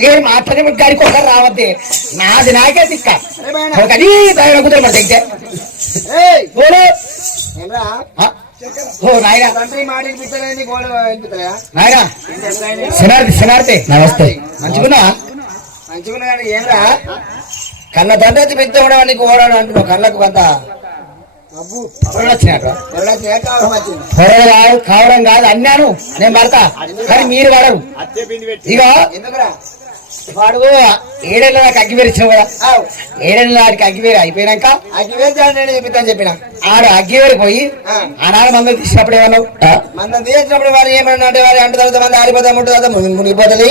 నేను మాత్రమే గడికి ఒకరు రావద్దే నాది నాకే తిక్క ఒకటి కుదరమ తెగితే ఓ నాయన నాయన శనార్థి నమస్తే మంచిగున్నా మంచిగా ఏమరా కళ్ళ తండ్రి వచ్చి పెద్ద ఉండవా నీకు ఓడాడు అంటున్నావు కళ్ళకు కొంత కావడం కాదు అన్నాను నేను పడతా కానీ మీరు వాడరు ఇక వాడు ఏడేళ్ళ దాకా అగ్గివేరు ఇచ్చిన కదా ఏడేళ్ళ దానికి అగ్గివేరు అయిపోయినాక అగ్గివేరు చెప్తాను చెప్పిన ఆడు అగ్గివేరు పోయి ఆనాడు మందం తీసినప్పుడు ఏమన్నావు మందం తీసినప్పుడు వారు ఏమన్నా అంటే వారు అంటు తర్వాత మంది ఆడిపోతా ముట్టు తర్వాత మునిగిపోతుంది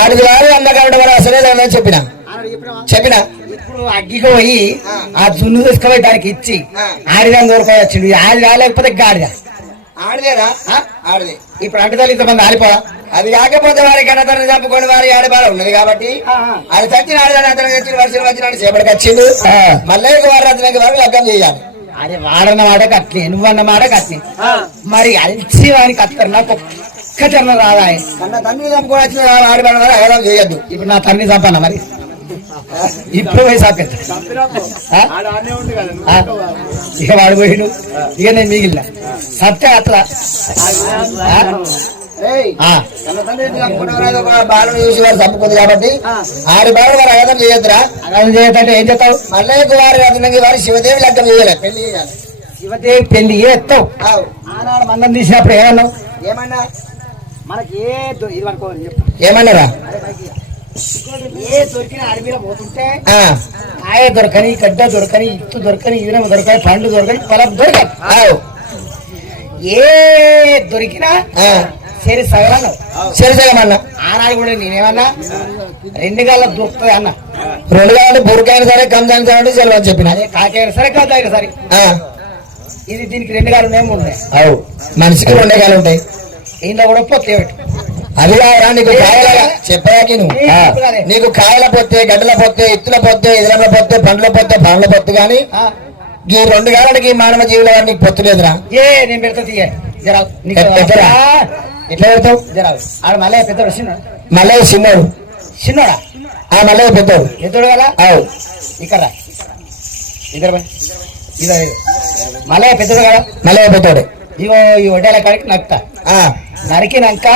ఆడిది వారు అందకుండా వారు అసలే చెప్పిన ఇప్పుడు అగ్గికి పోయి ఆ జున్ను తీసుకుపోయి దానికి ఇచ్చి ఆడిదాన్ని దూరపోయి వచ్చిండు ఆడి రాలేకపోతే గాడిద ఆడిదేరా ఆడిది ఇప్పుడు అంటుదలు ఇంతమంది ఆడిపోదా అది కాకపోతే వారి కన్నతను చంపుకొని వారి ఆడబార ఉన్నది కాబట్టి అది చచ్చిన ఆడదాన్ని అతను తెచ్చిన వర్షం వచ్చిన చేపడికి వచ్చిండు మళ్ళీ వారు అతనికి వారు లగ్గం చేయాలి అరే వాడన్న మాట కట్ని నువ్వన్న మాట కట్ని మరి అల్చి వారికి అత్తరు నాకు ఒక్కటన్న రాదా కన్న తండ్రి చంపుకొని వచ్చిన ఆడబార వారు అగలం చేయొద్దు ఇప్పుడు నా తండ్రి చంపన్న మరి ఇప్పుడు పోయి సాపెత్త ఇక వాడు పోయిడు ఇక నేను మిగిలిన సత్య అట్లా బాలను చూసి వారు చంపుకుంది కాబట్టి ఆడి బాలు వారు అగతం చేయొద్దురా అగతం చేయొద్దంటే ఏం చేస్తావు మల్లయ్యకు వారి అతనికి వారు శివదేవి లగ్గం చేయలే పెళ్లి చేయాలి శివదేవి పెళ్లి ఎత్తావు ఆనాడు మందం తీసినప్పుడు ఏమన్నావు ఏమన్నా మనకి ఇది అనుకోవాలి ఏమన్నారా ఏ దొరికిన అడవిలో పోతుంటే కాయ దొరకని గడ్డ దొరకని ఇత్తు దొరకని ఈరం దొరకని పండు దొరకని పొలం దొరకదు ఏ దొరికినా సరి సగమన్నా ఆనాడు కూడా నేనేమన్నా 2 గాళ్ళ దొరుకుతుంది అన్న 2 గాళ్ళు బురకైనా సరే కంజాయినా సరే సెలవు అని చెప్పిన అదే కాకైనా సరే కాదైనా సరే ఇది దీనికి 2 గాళ్ళు మేము ఉంటాయి మనిషికి 2 గాళ్ళు ఉంటాయి ఇంట్లో కూడా పొత్తే అది కాదురా నీకు కాయల చెప్పాకి నీకు కాయల పొత్తే గడ్డల పొత్తే ఇత్తుల పొత్తే ఎదురల పొత్తే పండ్ల పొత్తే పండ్ల పొత్తు గాని ఈ 2 గాలకి మానవ జీవుల వారు నీకు పొత్తు లేదురా నేను పెడతా తీయ ఎట్లా పెడతావు ఆడ మల్లయ్య పెద్దోడు చిన్నాడు మల్లయ్య చిన్నోడా మల్లయ్య పెద్దోడు కదా ఇక్కడ ఇద్దరు ఇదో మల్లయ్య పెద్దోడు కదా మల్లయ్య పెద్దోడు ఇగో ఈ వడ్డేల కాడికి నక్కుతా నరికినాక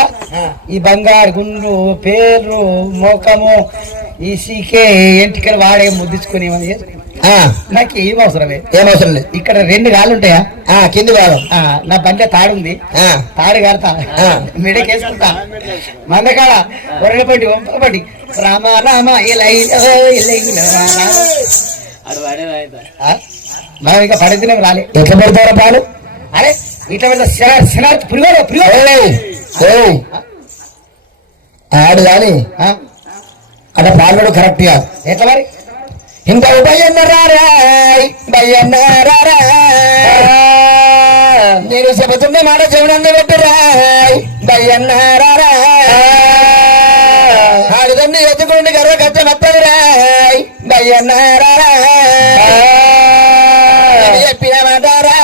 ఈ బంగారు గుండు పేర్లు మోకము ఈ సీకే ఎంటికలు వాడే ముద్దించుకుని నాకు ఏమవసరం లేదు ఇక్కడ 2 గాళ్ళు ఉంటాయా కింది భాగం నా బండి తాడుంది తాడు కడతా మిడకేసుకుంటా మందకాడ ఒరగపట్టి వంపబట్టి రామ రామ మనం ఇంకా పడితేనే రాలే ఎట్లా పెడతారా పాలు అరే ఇట్లా పెద్ద పురుగోడు ఆడు కానీ అక్కడ పాలు కరెక్ట్ గా ఎట్లా మరి ఇంకా నేను చెబుతుండే మాట చెవునందు పెట్టురాయ్ బయ్యన్నారా ఆడుదండి ఎత్తుకుంటే గర్వ కట్ట మత్తది రాయ్ భయన్నారా చెప్పిన మాటారా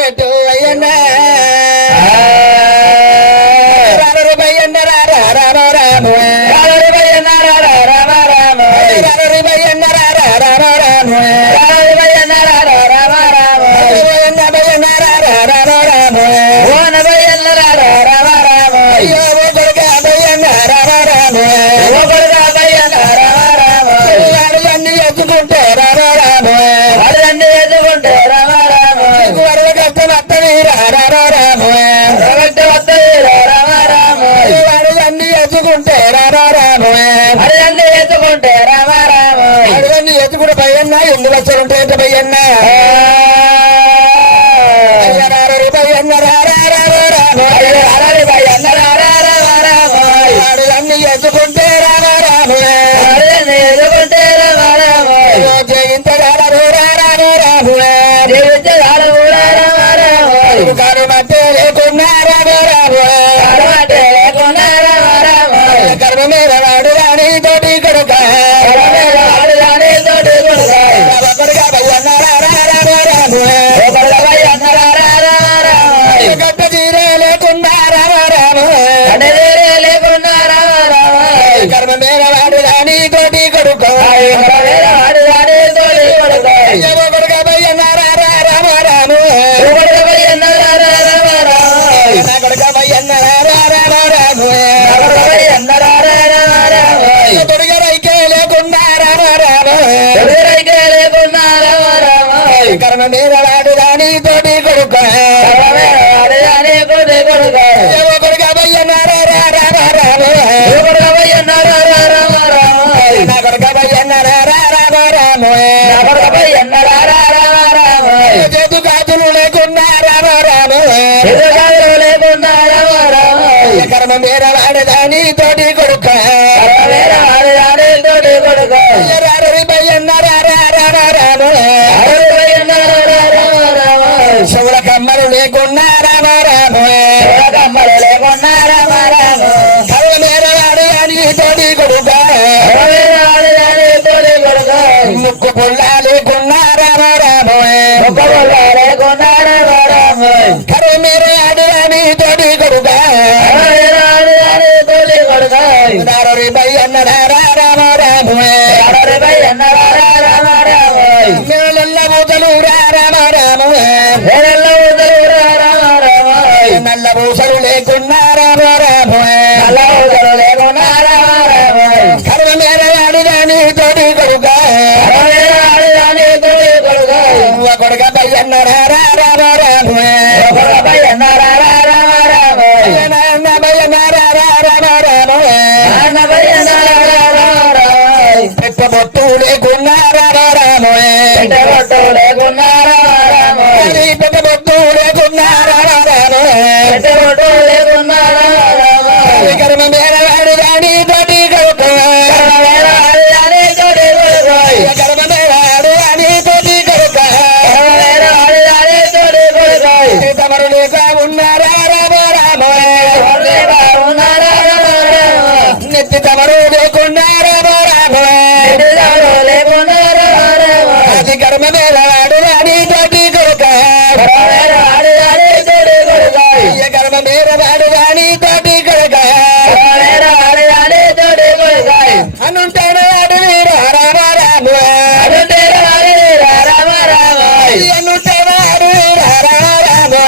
పెట్టు అయ్యన్నా ఎత్తుకుంటే భయన్న ఎన్ని లక్షలు ఉంటాయంటే భయన్న అన్ని ఎత్తుకుంటే కారు మధ్య లేకున్నా కర్మ మీద వాడు రాని తోటి కొడుక గట్ట తీరే లేకున్నా కర్మ మీద వాడు రాని తోటి కొడుక కొడుక భయ్యన్నారా రామ రాము కొడుక భయ్యన్నారా రామ రాము తొడిగరైకే లేకున్నా రామ రాము కర్మ మీద వాడు రాని తోటి కొడుక కొడుక భయ్యన్నారా రామ రాము కొడుక భయ్యన్నారా రామ రాము చేతు కాతులు లేకున్నా రామ రాము కర్మ మీద వాడు రాని తోటి కొడుక శివుల కమ్మలు లేకున్నా రామ రాము కర్మ మీద వాడు రాని తోటి కొడుక ముక్కు పుల్ల లేకున్నా రామ రాము కర్మ మీద వాడు రాని తోటి కొడుక భయ్యన్నారా రామ రాము మేళల్ల పూతలు రామ రాము నల్ల పూసలు లేకున్నా రామ రాము కర్మ మీద వాడు రాని తోటి కొడుక కొడుక భయ్యన్నారా రామ రాము భయ్యన్నారా పెట్టబొట్టు లేకున్నా రామ రాము పెట్టబొట్టు లేకున్నా రామ రాము కర్మ మీద వాడు రాని తోటి కొడుక కర్మ మీద వాడు రాని తోటి కొడుక తమరు లేక ఉన్నారా రామ రాము నెత్తి తమరు లేకున్నా రామ రాము అది కర్మ మీద వాడు రాని తోటి కొడుక కర్మ మీద వాడు రాని తోటి కొడుక అనుంటాను వాడు రామ రాము అనుంటాను వాడు రామ రాము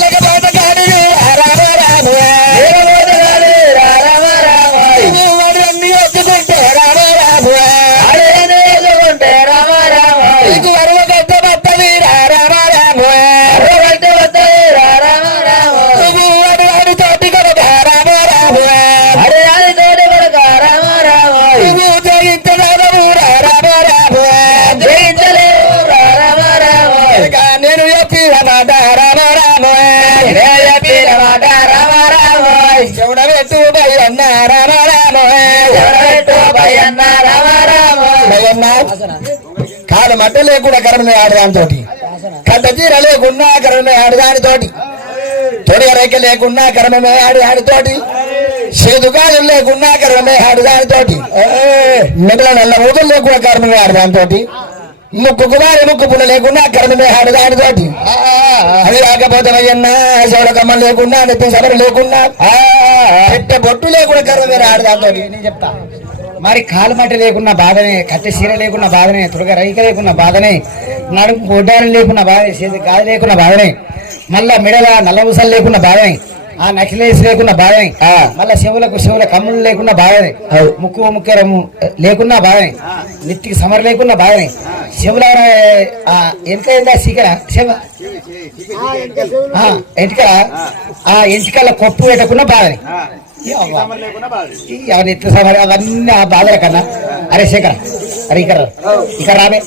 లేకపోతే కాడు రామ రాము వాడు అన్ని ఒత్తుకుంటే రామ రాము నీకు వరువు గడ్డ బట్టవి రామ రాము వాడు వాడు తోటి కొడుక రామ రాము నువ్వు జయించలేవు రామ రాము నేను చెప్పిన మాట రామ రాము చూడబెట్టు భయన్న రామ రాము భయన్న కాదు మట్ట లేకుండా కర్మ ఆడదానితోటి కట్ట చీర లేకున్నా కర్మ ఆడదానితోటి తొడిగ రేఖ లేకున్నా కర్మ ఆడదానితోటి చేదుగాలు లేకున్నా కర్మే ఆడు దానితోటి మిగతా నల్ల రోజులు లేకుండా కర్మే ఆడు దానితోటి ముక్కు కుమారి ముక్కు పుల్ల లేకుండా కర్మే ఆడు దానితోటి అది కాకపోతే అయ్యన్నా చౌడకమ్మ లేకుండా నెత్తి సభలు లేకుండా పెట్టే బొట్టు లేకుండా కర్మే ఆడు దానితోటి నేను చెప్తా మరి కాలు మట్టి లేకున్న బాధనే కట్టె సీర లేకున్న బాధనే తుడగ రైక లేకున్న బాధనే నడుము గొడ్డాలు లేకున్న బాధనే చేతి గాలి లేకున్న బాధనే మళ్ళా మెడల నల్లబుసలు లేకున్న బాధనే ఆ నకిలేసి లేకున్న బాధనే మళ్ళా చెవుల కమ్ములు లేకున్న బాధనే ముక్కెరము లేకున్నా బాధనే నెత్తికి సమర లేకున్న బాధనే చెవుల ఎంటిక సీకర చెవ ఎంటిక ఆ ఎంటికల కొప్పు పెట్టకున్న బాధనే ఎవరి ఎట్ల సమర అవన్నీ ఆ బాధల కన్నా అరే శేఖర అరే ఇక్కడ రాబే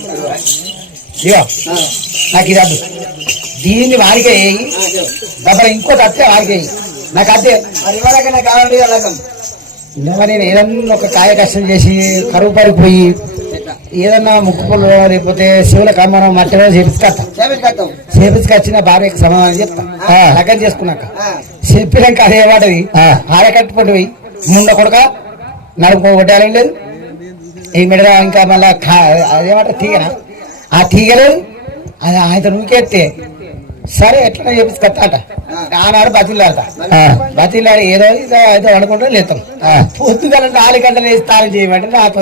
ఇగో నాకు ఇది అద్దు దీన్ని వారికే వేయి డబ్బా ఇంకోటి అత్తే వారికే వేయి నాకు అద్దే మరి ఇవ్వడాకన్నా కావాలంటే అలాగం నేను ఏదన్నా ఒక కాయ కష్టం చేసి కరువు పడిపోయి ఏదన్నా ముక్కు పుల్లు లేకపోతే శివుల కమ్మనం మట్టిలో చేపించుకొస్తాం చేపించుకొచ్చిన భార్యకి సమాధానం చెప్తాం లగ్గం చేసుకున్నాక చెప్పినాక అదే వాటది ఆడకట్టుపడి పోయి ముండ కొడుక నడుపు కొట్టాలని లేదు ఈ మెడ ఇంకా మళ్ళా అదేమంటారు తీగనా ఆ తీగలేదు అది ఆయన నూకెత్తే సరే ఎట్లా చేపించుకొస్తా ఆనాడు బతిలాడి ఏదో ఏదో అనుకుంటూ లేతాం పొద్దుగల 4 గంటలు వేసి తాళం చేయమంటే నాతో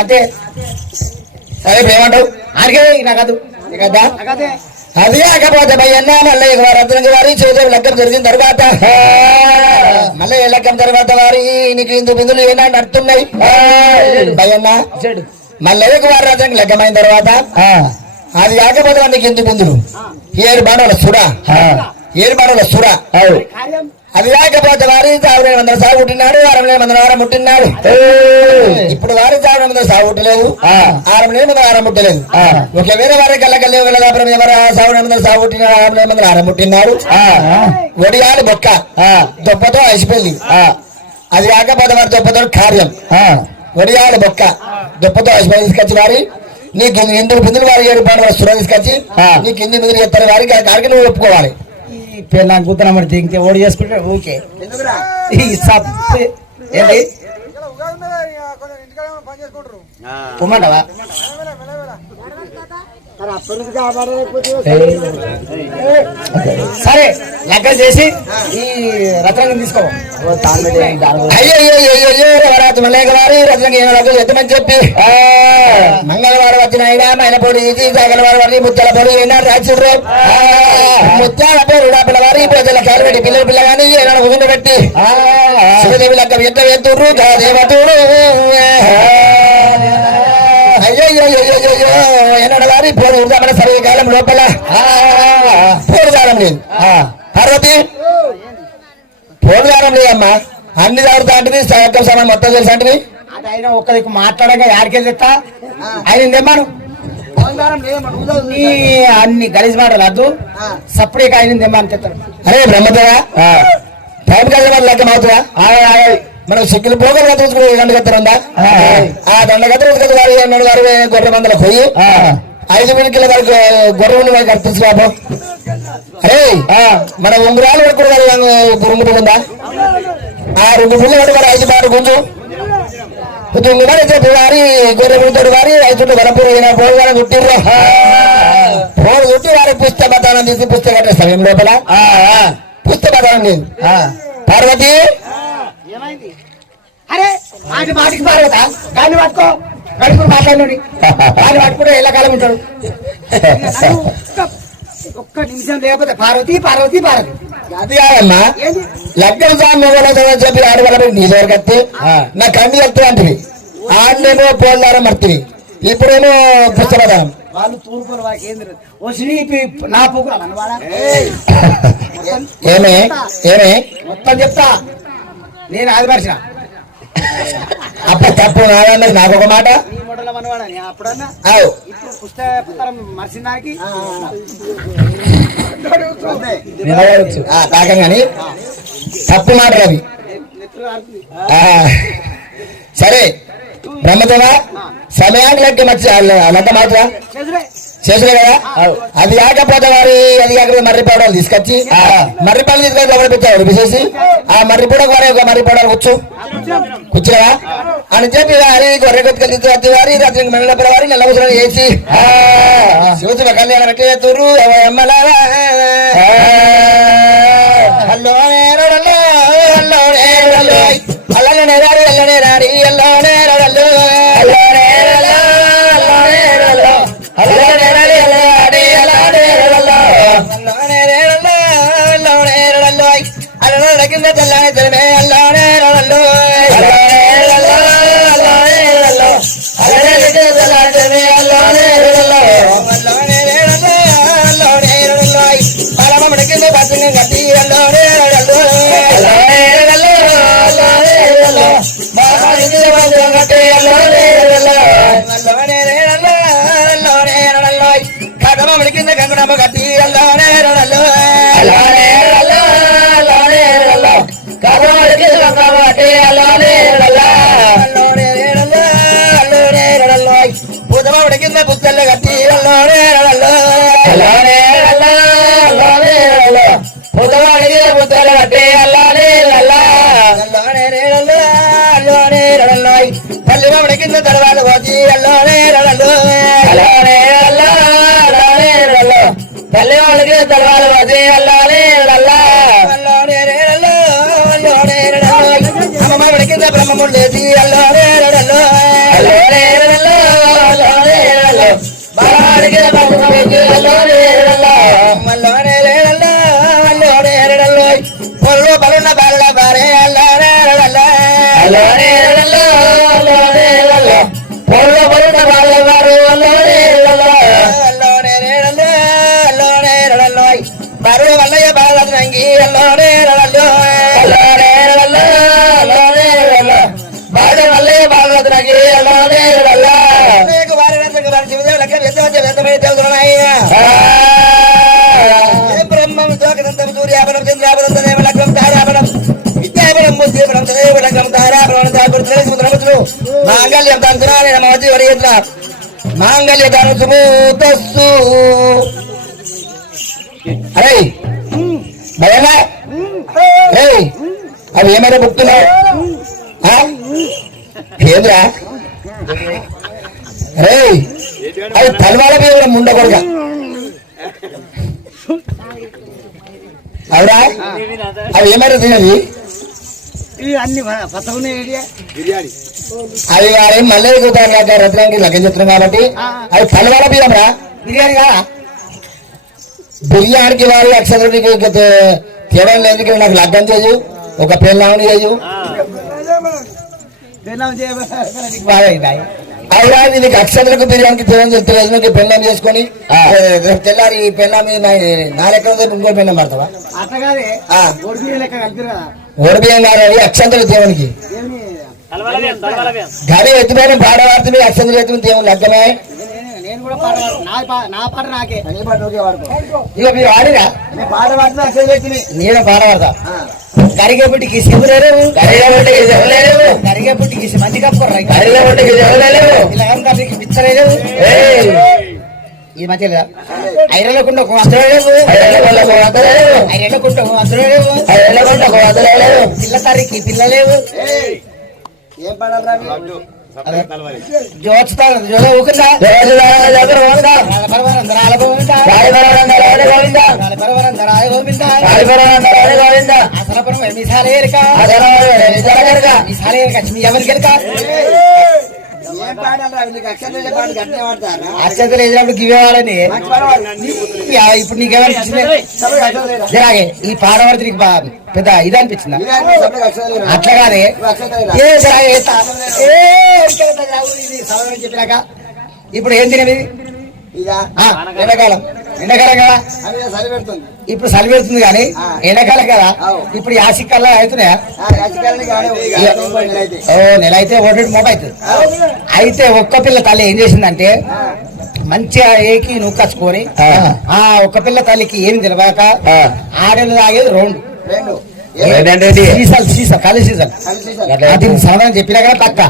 అదే సరే ఏమంటావు ఆడికే నాకు కదా అది కాకపోతే భయ్యన్నా మళ్ళీ రత్నం వారి చేతులు లెక్కం జరిగిన తర్వాత మళ్ళీ లెక్కం తర్వాత వారి నీకు ఇందు బిందులు ఏనాడు నడుతున్నాయి భయ్యన్నా మళ్ళీ వారి రత్నం లెక్కమైన తర్వాత అది కాకపోతే నీకు ఇందు బిందులు 7 బాణాల సుడ అది కాకపోతే వారి 1900 సాగు పుట్టినాడు 6 పుట్టినాడు ఇప్పుడు వారి 900 సాగు పుట్టలేదు 6 పుట్టలేదు ఒకవేళ వారి కళ్ళకల్లి సాగు 900 సాగు పుట్టినాడు 6 పుట్టినాడు ఒడియాలు బొక్క దొప్పతో ఐసిపోయింది అది కాకపోతే వారి దొప్పతో కార్యం ఒడియాలు బొక్క దొప్పతో ఐసిపోయి తీసుకొచ్చి వారి నీకు ఎందుకు బిందులు వారి 7 బాణాల సుర తీసుకొచ్చి నీకు ఎన్ని బిందులు చెప్తారు వారికి కాడికి నువ్వు ఒప్పుకోవాలి నాకు కూతురమ్మడి దిగితే ఓడి చేసుకుంటే ఓకే ఏంటి పొమ్మంటావా సరే లెక్క చేసి ఈ రత్నం తీసుకో వారి రత్నం ఎత్తమని చెప్పి మంగళవారం వచ్చిన అయినా మైనపొడి మంగళవారం వారి ముత్యాల పొడి అయినా రాచుడ్రు ముత్యాల పొడి పిల్లవారి ప్రజల కాలు పిల్లలు పిల్లగాని ఏమైనా కుదుట పెట్టి శివదేవి లెక్క ఎంత ఎత్తుర్రు దేవతుడు ఎన్నడ వారి పోడు మన సర్వకాలం లోపల పోడుదారం లేదు పార్వతి పోడుదారం లేదమ్మా అన్ని దాడుతా అంటే సగం సమయం మొత్తం తెలుసు అంటే ఆయన ఒక్కదికి మాట్లాడగా యాడికెళ్ళి చెప్తా ఆయన తెమ్మాను అన్ని గలీజ్ మాటలు అద్దు సపరేట్ ఆయన తెమ్మని చెప్తాను అరే బ్రహ్మదేవా టైం కలిసి లెక్క మావుతువా మనం సిక్కులు పోగలుగా చూసుకుని దండగత్తరుందా ఆ దండగత్తరు వారి 2 గొర్రె మందల పోయి 5 మినిట్ల వరకు గొర్రె ఉండి వారికి అర్పించు అరే మన ఉంగరాలు గురుముడు ఉందా ఆ 2 పుల్లు పట్టి వారు 5 బారు గుంజు తుంగుమని చెప్పి వారి గొర్రె ముందు వారి 5 వరపూరు పోగానే చుట్టిర్రు పోడు చుట్టి వారికి పుస్తకం తీసి పుస్తకం సమయం లోపల పుస్తకం లేదు పార్వతి అరే మాటికి పార్వత గాలి పట్టుకో గడుపుడు మాట్లాడి గాలి పట్టుకుంటే ఎల్లకాలం ఉంటాడు ఒక్క నిమిషం లేకపోతే పార్వతి అది కాదమ్మా లగ్గం సామోగోళ చెప్పి ఆడవాళ్ళ నీ దగ్గరకత్తే నా కన్ను చెప్తా అంటివి ఆడనేమో పోల్దారం మర్తివి ఇప్పుడేమో పుస్తకం వాళ్ళు తూర్పులు వారికి ఏం తెలియదు నా పూకురా ఏమే మొత్తం చెప్తా నేను ఆదిపరిచిన అప్పుడు తప్పు నాదన్నది నాకు ఒక మాట కాకని కానీ తప్పు మాట రవి సరే బ్రహ్మదేవా సమయానికి లెక్క మర్చి లెక్క మాట చేసులే కదా అది కాకపోతే అది కాకపోతే మర్రి పౌడర్లు తీసుకొచ్చి మర్రి పళ్ళు తీసుకొని లోపల పెట్టాడు విసేసి ఆ మర్రి పూడ ఒక మర్రి పౌడర్ కూర్చున్నావా అని చెప్పి వారి గొర్రె కొట్టుకెళ్ళి వారి రాత్రి మెల్లపర వారి నెల ముసలు చేసి శివశివ కళ్యాణం ఎట్లా చేతురు ఎమ్మలారా హలో నేరడల్లో హలో నేరడల్లో అల్లనే రాడి అల్లనే రాడి అల్లో నేరడల్లో హలో నేరడల్లో హలో నేరడల్లో హలో నేరడి అల్లడి అల్లో నేరడల్లో హలో నేరడల్లో హలో నేరడల్లో అల్లో రకింద తెల్లాని తెలమే అల్లో నేరడల్లో హలో నేరడల్లో హలో నేరడల్లో అల్లో రకింద తెల్లాని తెలమే అల్లో నేరడల్లో హలో నేరడల్లో హలో నేరడల్లో పరమముడికింద పచ్చని గట్టి అల్లో నేరడల్లో హలో నేరడల్లో హలో నేరడల్లో పరమముడికింద పచ్చని గట్టి అల్లో నేరడల్లో హలో నేరడల్లో హలో నేరడల్లో పరమముడికింద కంకణమ్మ గట్టి అల్లో నేరడల్లో హలో నేరడల్లో హలో నేరడల్లో పరమముడికింద కంకణమ్మ గట్టి అల్లో నేరడల్లో హలో నేరడల్లో హలో నేరడల్లో పుదమముడికింద పుస్తెల్ల గట్టి అల్లో నేరడల్లో హలో నేరడల్లో హలో నేరడల్లో పుదమముడికింద పుస్తెల్ల గట్టి అల్లో నేరడల్లో హలో నేరడల్లో హలో నేరడల్లో పల్లిమముడికింద తర్వాత వచ్చి అల్లో నేరడల్లో హలో నేరడల్లో హలో నేరడల్లో పల్లిమముడికింద తర్వాత వచ్చి అల్లో నేరడల్లో హలో నేరడల్లో హలో నేరడల్లో అమ్మమ్మడికింద బ్రహ్మముడు లేచి అల్లో నేరడల్లో హలో నేరడల్లో హలో నేరడల్లో బాలాడికింద బ్రహ్మముడు లేచి అల్లో నేరడల్లో హలో నేరడల్లో హలో నేరడల్లో పొల్లు బలున్న బాల బారే అల్లో నేరడల్లో హలో నేరడల్లో హలో నేరడల్లో పొల్లు బలున్న బాల బారు అల్లో నేరడల్లో హలో నేరడల్లో హలో నేరడల్లో బరువు వల్లయ్య బాలనంగి అల్లో నేరడల్లో హలో నేరడల్లో హలో నేరడల్లో బాల వల్లయ్య బాలనంగి అల్లో నేరడల్లో నీకు వారి రత్నకు వారి శివదేవులకి వెంటనే దేవుడున్నాయ్యా బ్రహ్మం జోగనంతం సూర్యాపనం చంద్రాపనం దేవలకం తారాపనం విద్యాపనం బుద్ధిపనం దేవలకం తారాపనం దాగుర్తులే సముద్రములు మాంగళ్యం తంత్రాలే నమవతి వరియత్ర మాంగళ్య దాను సుమూతస్సు అరే భయమా ఏయ్ అవి ఏమైనా బుక్తున్నావు ఏంద్రా రే అవి తలవాల మీద ముండకూడగా అవునా అవి ఏమైనా తినది ఇవి అన్ని పచ్చగున్నాయి అవి వారి మళ్ళీ ఎక్కుతాను రత్నానికి లగ్గం చెప్తున్నాం కాబట్టి అవి తలవాల బీరంరా బిర్యానీ కాదా బిర్యానీకి వారి అక్షరానికి తేడా లేదు నాకు లగ్గం చేయు ఒక పెళ్ళామని చేయు అవునా నీకు అక్షరాలకు బిర్యానీకి తేడా తెలియదు నీకు పెళ్ళం చేసుకొని తెల్లారి ఈ పెళ్ళామి నా లెక్క ఇంకో పెళ్ళం పడతావా అట్టగానే లెక్క కలిపారు కదా ఓడిబియ్యం గారు అక్షంతలు దేవునికి గడి ఎత్తుమైన పాడవార్త మీ అక్షంతలు ఎత్తుకుని దేవుని లగ్గమే నేను కూడా పాడవాడు నా పాట నాకే ఇక మీరు ఆడిరా పాట పాడుతున్నా అక్షరాలు ఎత్తుని నేను పాడవాడతా కరిగేపుట్టికి శివులేవు కరిగేపుట్టికి శివులేవు కరిగేపుట్టికి మంచి కప్పుకోరా కరిగేపుట్టికి శివులేవు ఇలా పిచ్చలేవు ఈ మధ్య లేదా ఐరలకుండ లేవు ఐరలకుండ లేవు పిల్ల తరికి పిల్లలేవు ఏం పాడాలి అక్షంతలు వేసినప్పుడు గివేవాడని ఇప్పుడు నీకేమనిపించింది జరాగే ఈ పాడవాడితే నీకు పెద్ద ఇది అనిపించిందా అట్లా కాదే చెప్పినాక ఇప్పుడు ఏం తినేది ఎండాకాలం ఎండాకాలం కదా ఇప్పుడు చలి పెడుతుంది కానీ ఎండాకాలం కదా ఇప్పుడు యాసికల్లా అవుతున్నాయా ఓ నెల అయితే ఒకటి మూట అవుతుంది అయితే ఒక్క పిల్ల తల్లి ఏం చేసిందంటే మంచిగా ఏకి నువ్వు కచ్చుకొని ఆ ఒక్క పిల్ల తల్లికి ఏం తెలియక ఆడలు తాగేది రెండు సీసాలు సీసా ఖాళీ సీసాలు దీనికి సమాధానం చెప్పినా కదా పక్క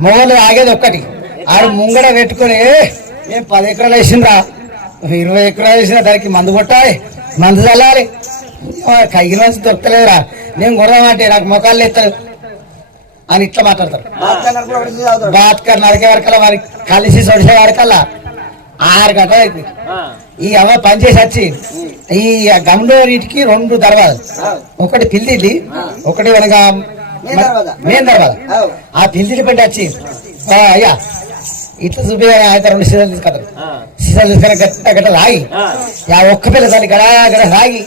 మొగలు తాగేది ఒక్కటి ఆడు ముంగడ పెట్టుకుని మేము 10 ఎకరాలు వేసిండ్రా 20 ఎకరాలు వేసిన దానికి మందు కొట్టాలి మందు చల్లాలి కైగిన మంచి దొరకలేదురా నేను కొడదామంటే నాకు మొఖాలు ఎత్తారు అని ఇట్లా మాట్లాడతారు. బాత్కర్ నరికే వరకల్లా మరి కలిసి సొడిసే వరకల్లా 6 గంటలు అవుతుంది. ఈ అమ్మ పనిచేసి వచ్చి ఈ గమ్లో నీటికి 2 దర్వాజలు, ఒకటి పిల్లిది ఒకటి వెనక మెయిన్ దర్వాజ. ఆ పిల్లిని పెట్టి వచ్చి అయ్యా ఇట్లా చూపి ఆయన 2 సీసాలు తీసుకొస్తారు. సీసాలు తీసుకొని గట్ట గట్ట లాగి ఒక్క పిల్ల తల్లి గడ గడ లాగి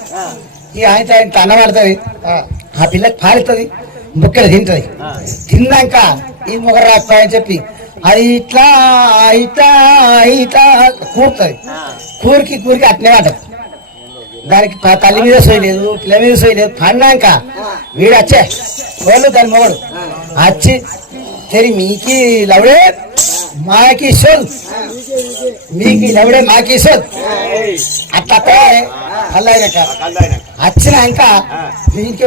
ఈ ఆయన ఇంత అన్నం పడుతుంది. ఆ పిల్లకి పాలుతుంది, ముక్కలు తింటది. తిన్నాక ఈ మొగ రాకపోయని చెప్పి అది ఇట్లా ఇట్లా ఇట్లా కూరుతుంది. కూరికి కూరికి అట్నే పడ్డది. దానికి తల్లి మీద సోయలేదు, పిల్ల మీద సోయలేదు. పడినాక వీడు వచ్చే వాళ్ళు దాని మొగడు వచ్చి తెరి మీకి లవడే మాకి సోదు, మీకు లవడే మాకి సోదు అట్లా అల్లాక వచ్చినాక దీనికి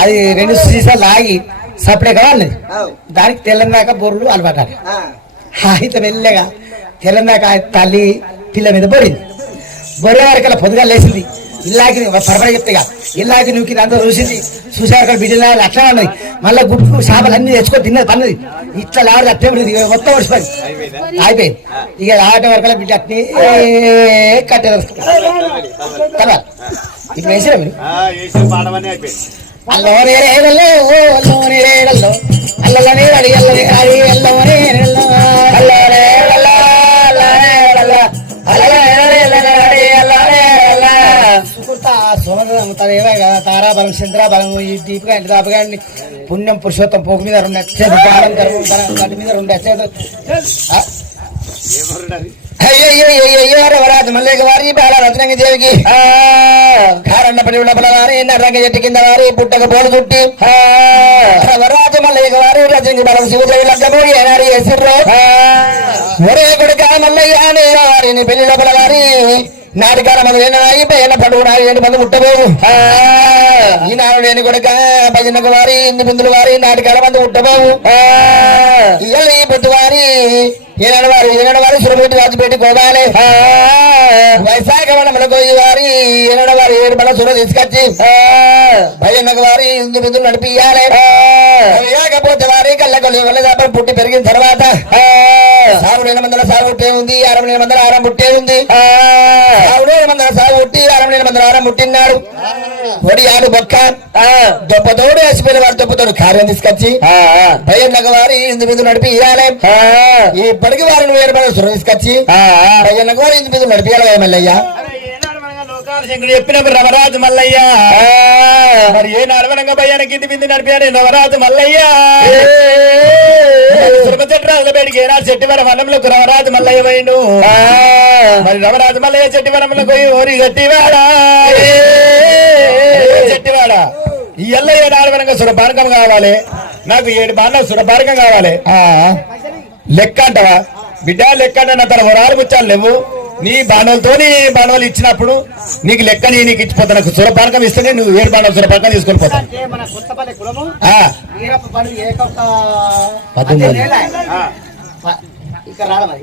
అది 2 సీసాలు లాగి సపడే కావాలి. దానికి తెల్లందాక బొర్రులు అలవాటాలి. అయితే వెళ్ళగా తెల్లందాక తల్లి పిల్ల మీద బొరింది. బొర్రె వరకల్లా పొద్దుగా లేచింది. ఇల్లాకి పరపడ చెప్తేగా ఇల్లాకి నువ్వు అంతా చూసింది. చూసారు బిడ్డలు అట్లా ఉన్నది. మళ్ళీ గుడ్లు చేపలు అన్ని తెచ్చుకొని తిన్నది పన్నది. ఇట్లా లాడి అట్టే మొత్తం ఓడిపోయింది అయిపోయింది. ఇక ఆడటం వరకల్లా బిడ్డ అట్ని కట్టే తర్వాత ఇప్పుడు వేసినా మీరు అల్లోనే రేగల్లో అల్లోనే రేగల్లో అల్లనే అడి అల్లనే అడి అల్లోనే అల్లోనే తారాబలం చంద్రాబలం ఈ దీపిక ఇంటి దాపగాడిని పుణ్యం పురుషోత్తం పోకు మీద 2 అచ్చ మీద 2 అచ్చ వరాజు మల్లేక వారి బాల రత్నంగ దేవికి కారణ పడి వారి నర్రంగ చెట్టు కింద వారి పుట్టక పోలు చుట్టి వరాజు మల్లేక వారి రచంగి బలం శివదేవి లగ్గము ఏనాడు వేసిర్రు. ఒరే కొడుక మల్లయ్య నేర వారిని పెళ్లి లోపల వారి నాటికాల మంది అయిపోయిన పండుగ 7 మంది ముట్టబోవు. ఈనాడు నేను కొడుక భజనకు వారి ఇన్ని బిందులు వారి నాటికాల మంది ముట్టబోవు. ఈ పొద్దు వారి ఏనాడు వారి సురపెట్టి రాజుపెట్టి కోదాలి. వైశాఖ వనముల కోయి వారి ఏనాడు వారి 7 మన సుర తీసుకొచ్చి భజనకు వారి ఇందు బిందులు నడిపియాలి. లేకపోతే వారి కళ్ళకొల్లి వల్ల పుట్టి పెరిగిన తర్వాత 7 మందిల సాగు పుట్టే ఉంది, 6 మందిల ఆరం పుట్టే ఉంది. 7 మందిల సాగు పుట్టి 6 మందిల ఆరం పుట్టినాడు. ఒడియాడు బొక్క దొప్పతోడు వేసిపోయిన వాడు దొప్పతోడు కార్యం తీసుకొచ్చి భజనకు వారి ఇందు బిందులు నడిపి ఇయ్యాలి. ఇప్పటికి వారిని 7 మంది సుర తీసుకొచ్చి భజనకు వారి ఇందు బిందులు నడిపియాలి. మల్లయ్య శంకరుడు చెప్పినప్పుడు రమరాజు మల్లయ్య మరి ఏ నడవనంగా భయానికి ఇంటి బిందు నడిపాడు రమరాజు మల్లయ్య. చెట్రాజుల బయటికి ఏనాడు చెట్టివరం వనంలోకి రమరాజు మల్లయ్య పోయిండు. మరి రమరాజు మల్లయ్య చెట్టివరంలో పోయి ఓరి గట్టివాడా చెట్టివాడా ఈ ఎల్లయ్య నాడవనంగా సురపానకం కావాలి. నాకు 7 బాణాలు సురపానకం కావాలి. లెక్క అంటవా బిడ్డ? లెక్క అంటే నా తన వరాలు ముచ్చాలు లేవు. నీ బాణాలతో బాణాలు ఇచ్చినప్పుడు నీకు లెక్క నీకు ఇచ్చిపోతా. నాకు సురపానకం ఇస్తేనే నువ్వు 7 బాణాలు సురపానకం తీసుకొని పోతా. ఇక్కడ రాడ మరి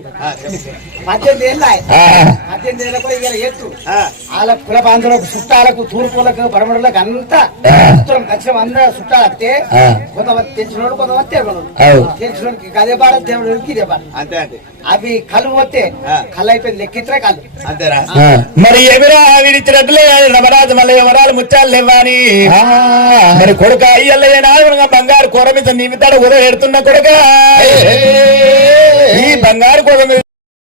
18 ఏళ్ళ కూడా ఇవాళ ఎత్తు వాళ్ళ కుల బాంధవులకు చుట్టాలకు తూర్పులకు పడమడులకు అంతా ఖచ్చితం అందరూ చుట్టాలు వస్తే కొంతమంది తెచ్చినోడు కొంతమంది తెలిసినోడికి అదే పాడ దేవుడికి ఇదే పాడ అంతే. అవి కళ్ళు పోతే కళ్ళు అయిపోయింది లెక్కించరా కళ్ళు అంతేరా. మరి ఎవరా వీడిచ్చినట్లే రమరాజు మళ్ళీ ఎవరాలు ముచ్చాలు లేవాని మరి కొడుక అయ్యల్లయ్య నాలుగుగా బంగారు కూర మీద నిమితాడు ఉదయం ఎడుతున్న కొడుక ఈ బంగారు కూర మీద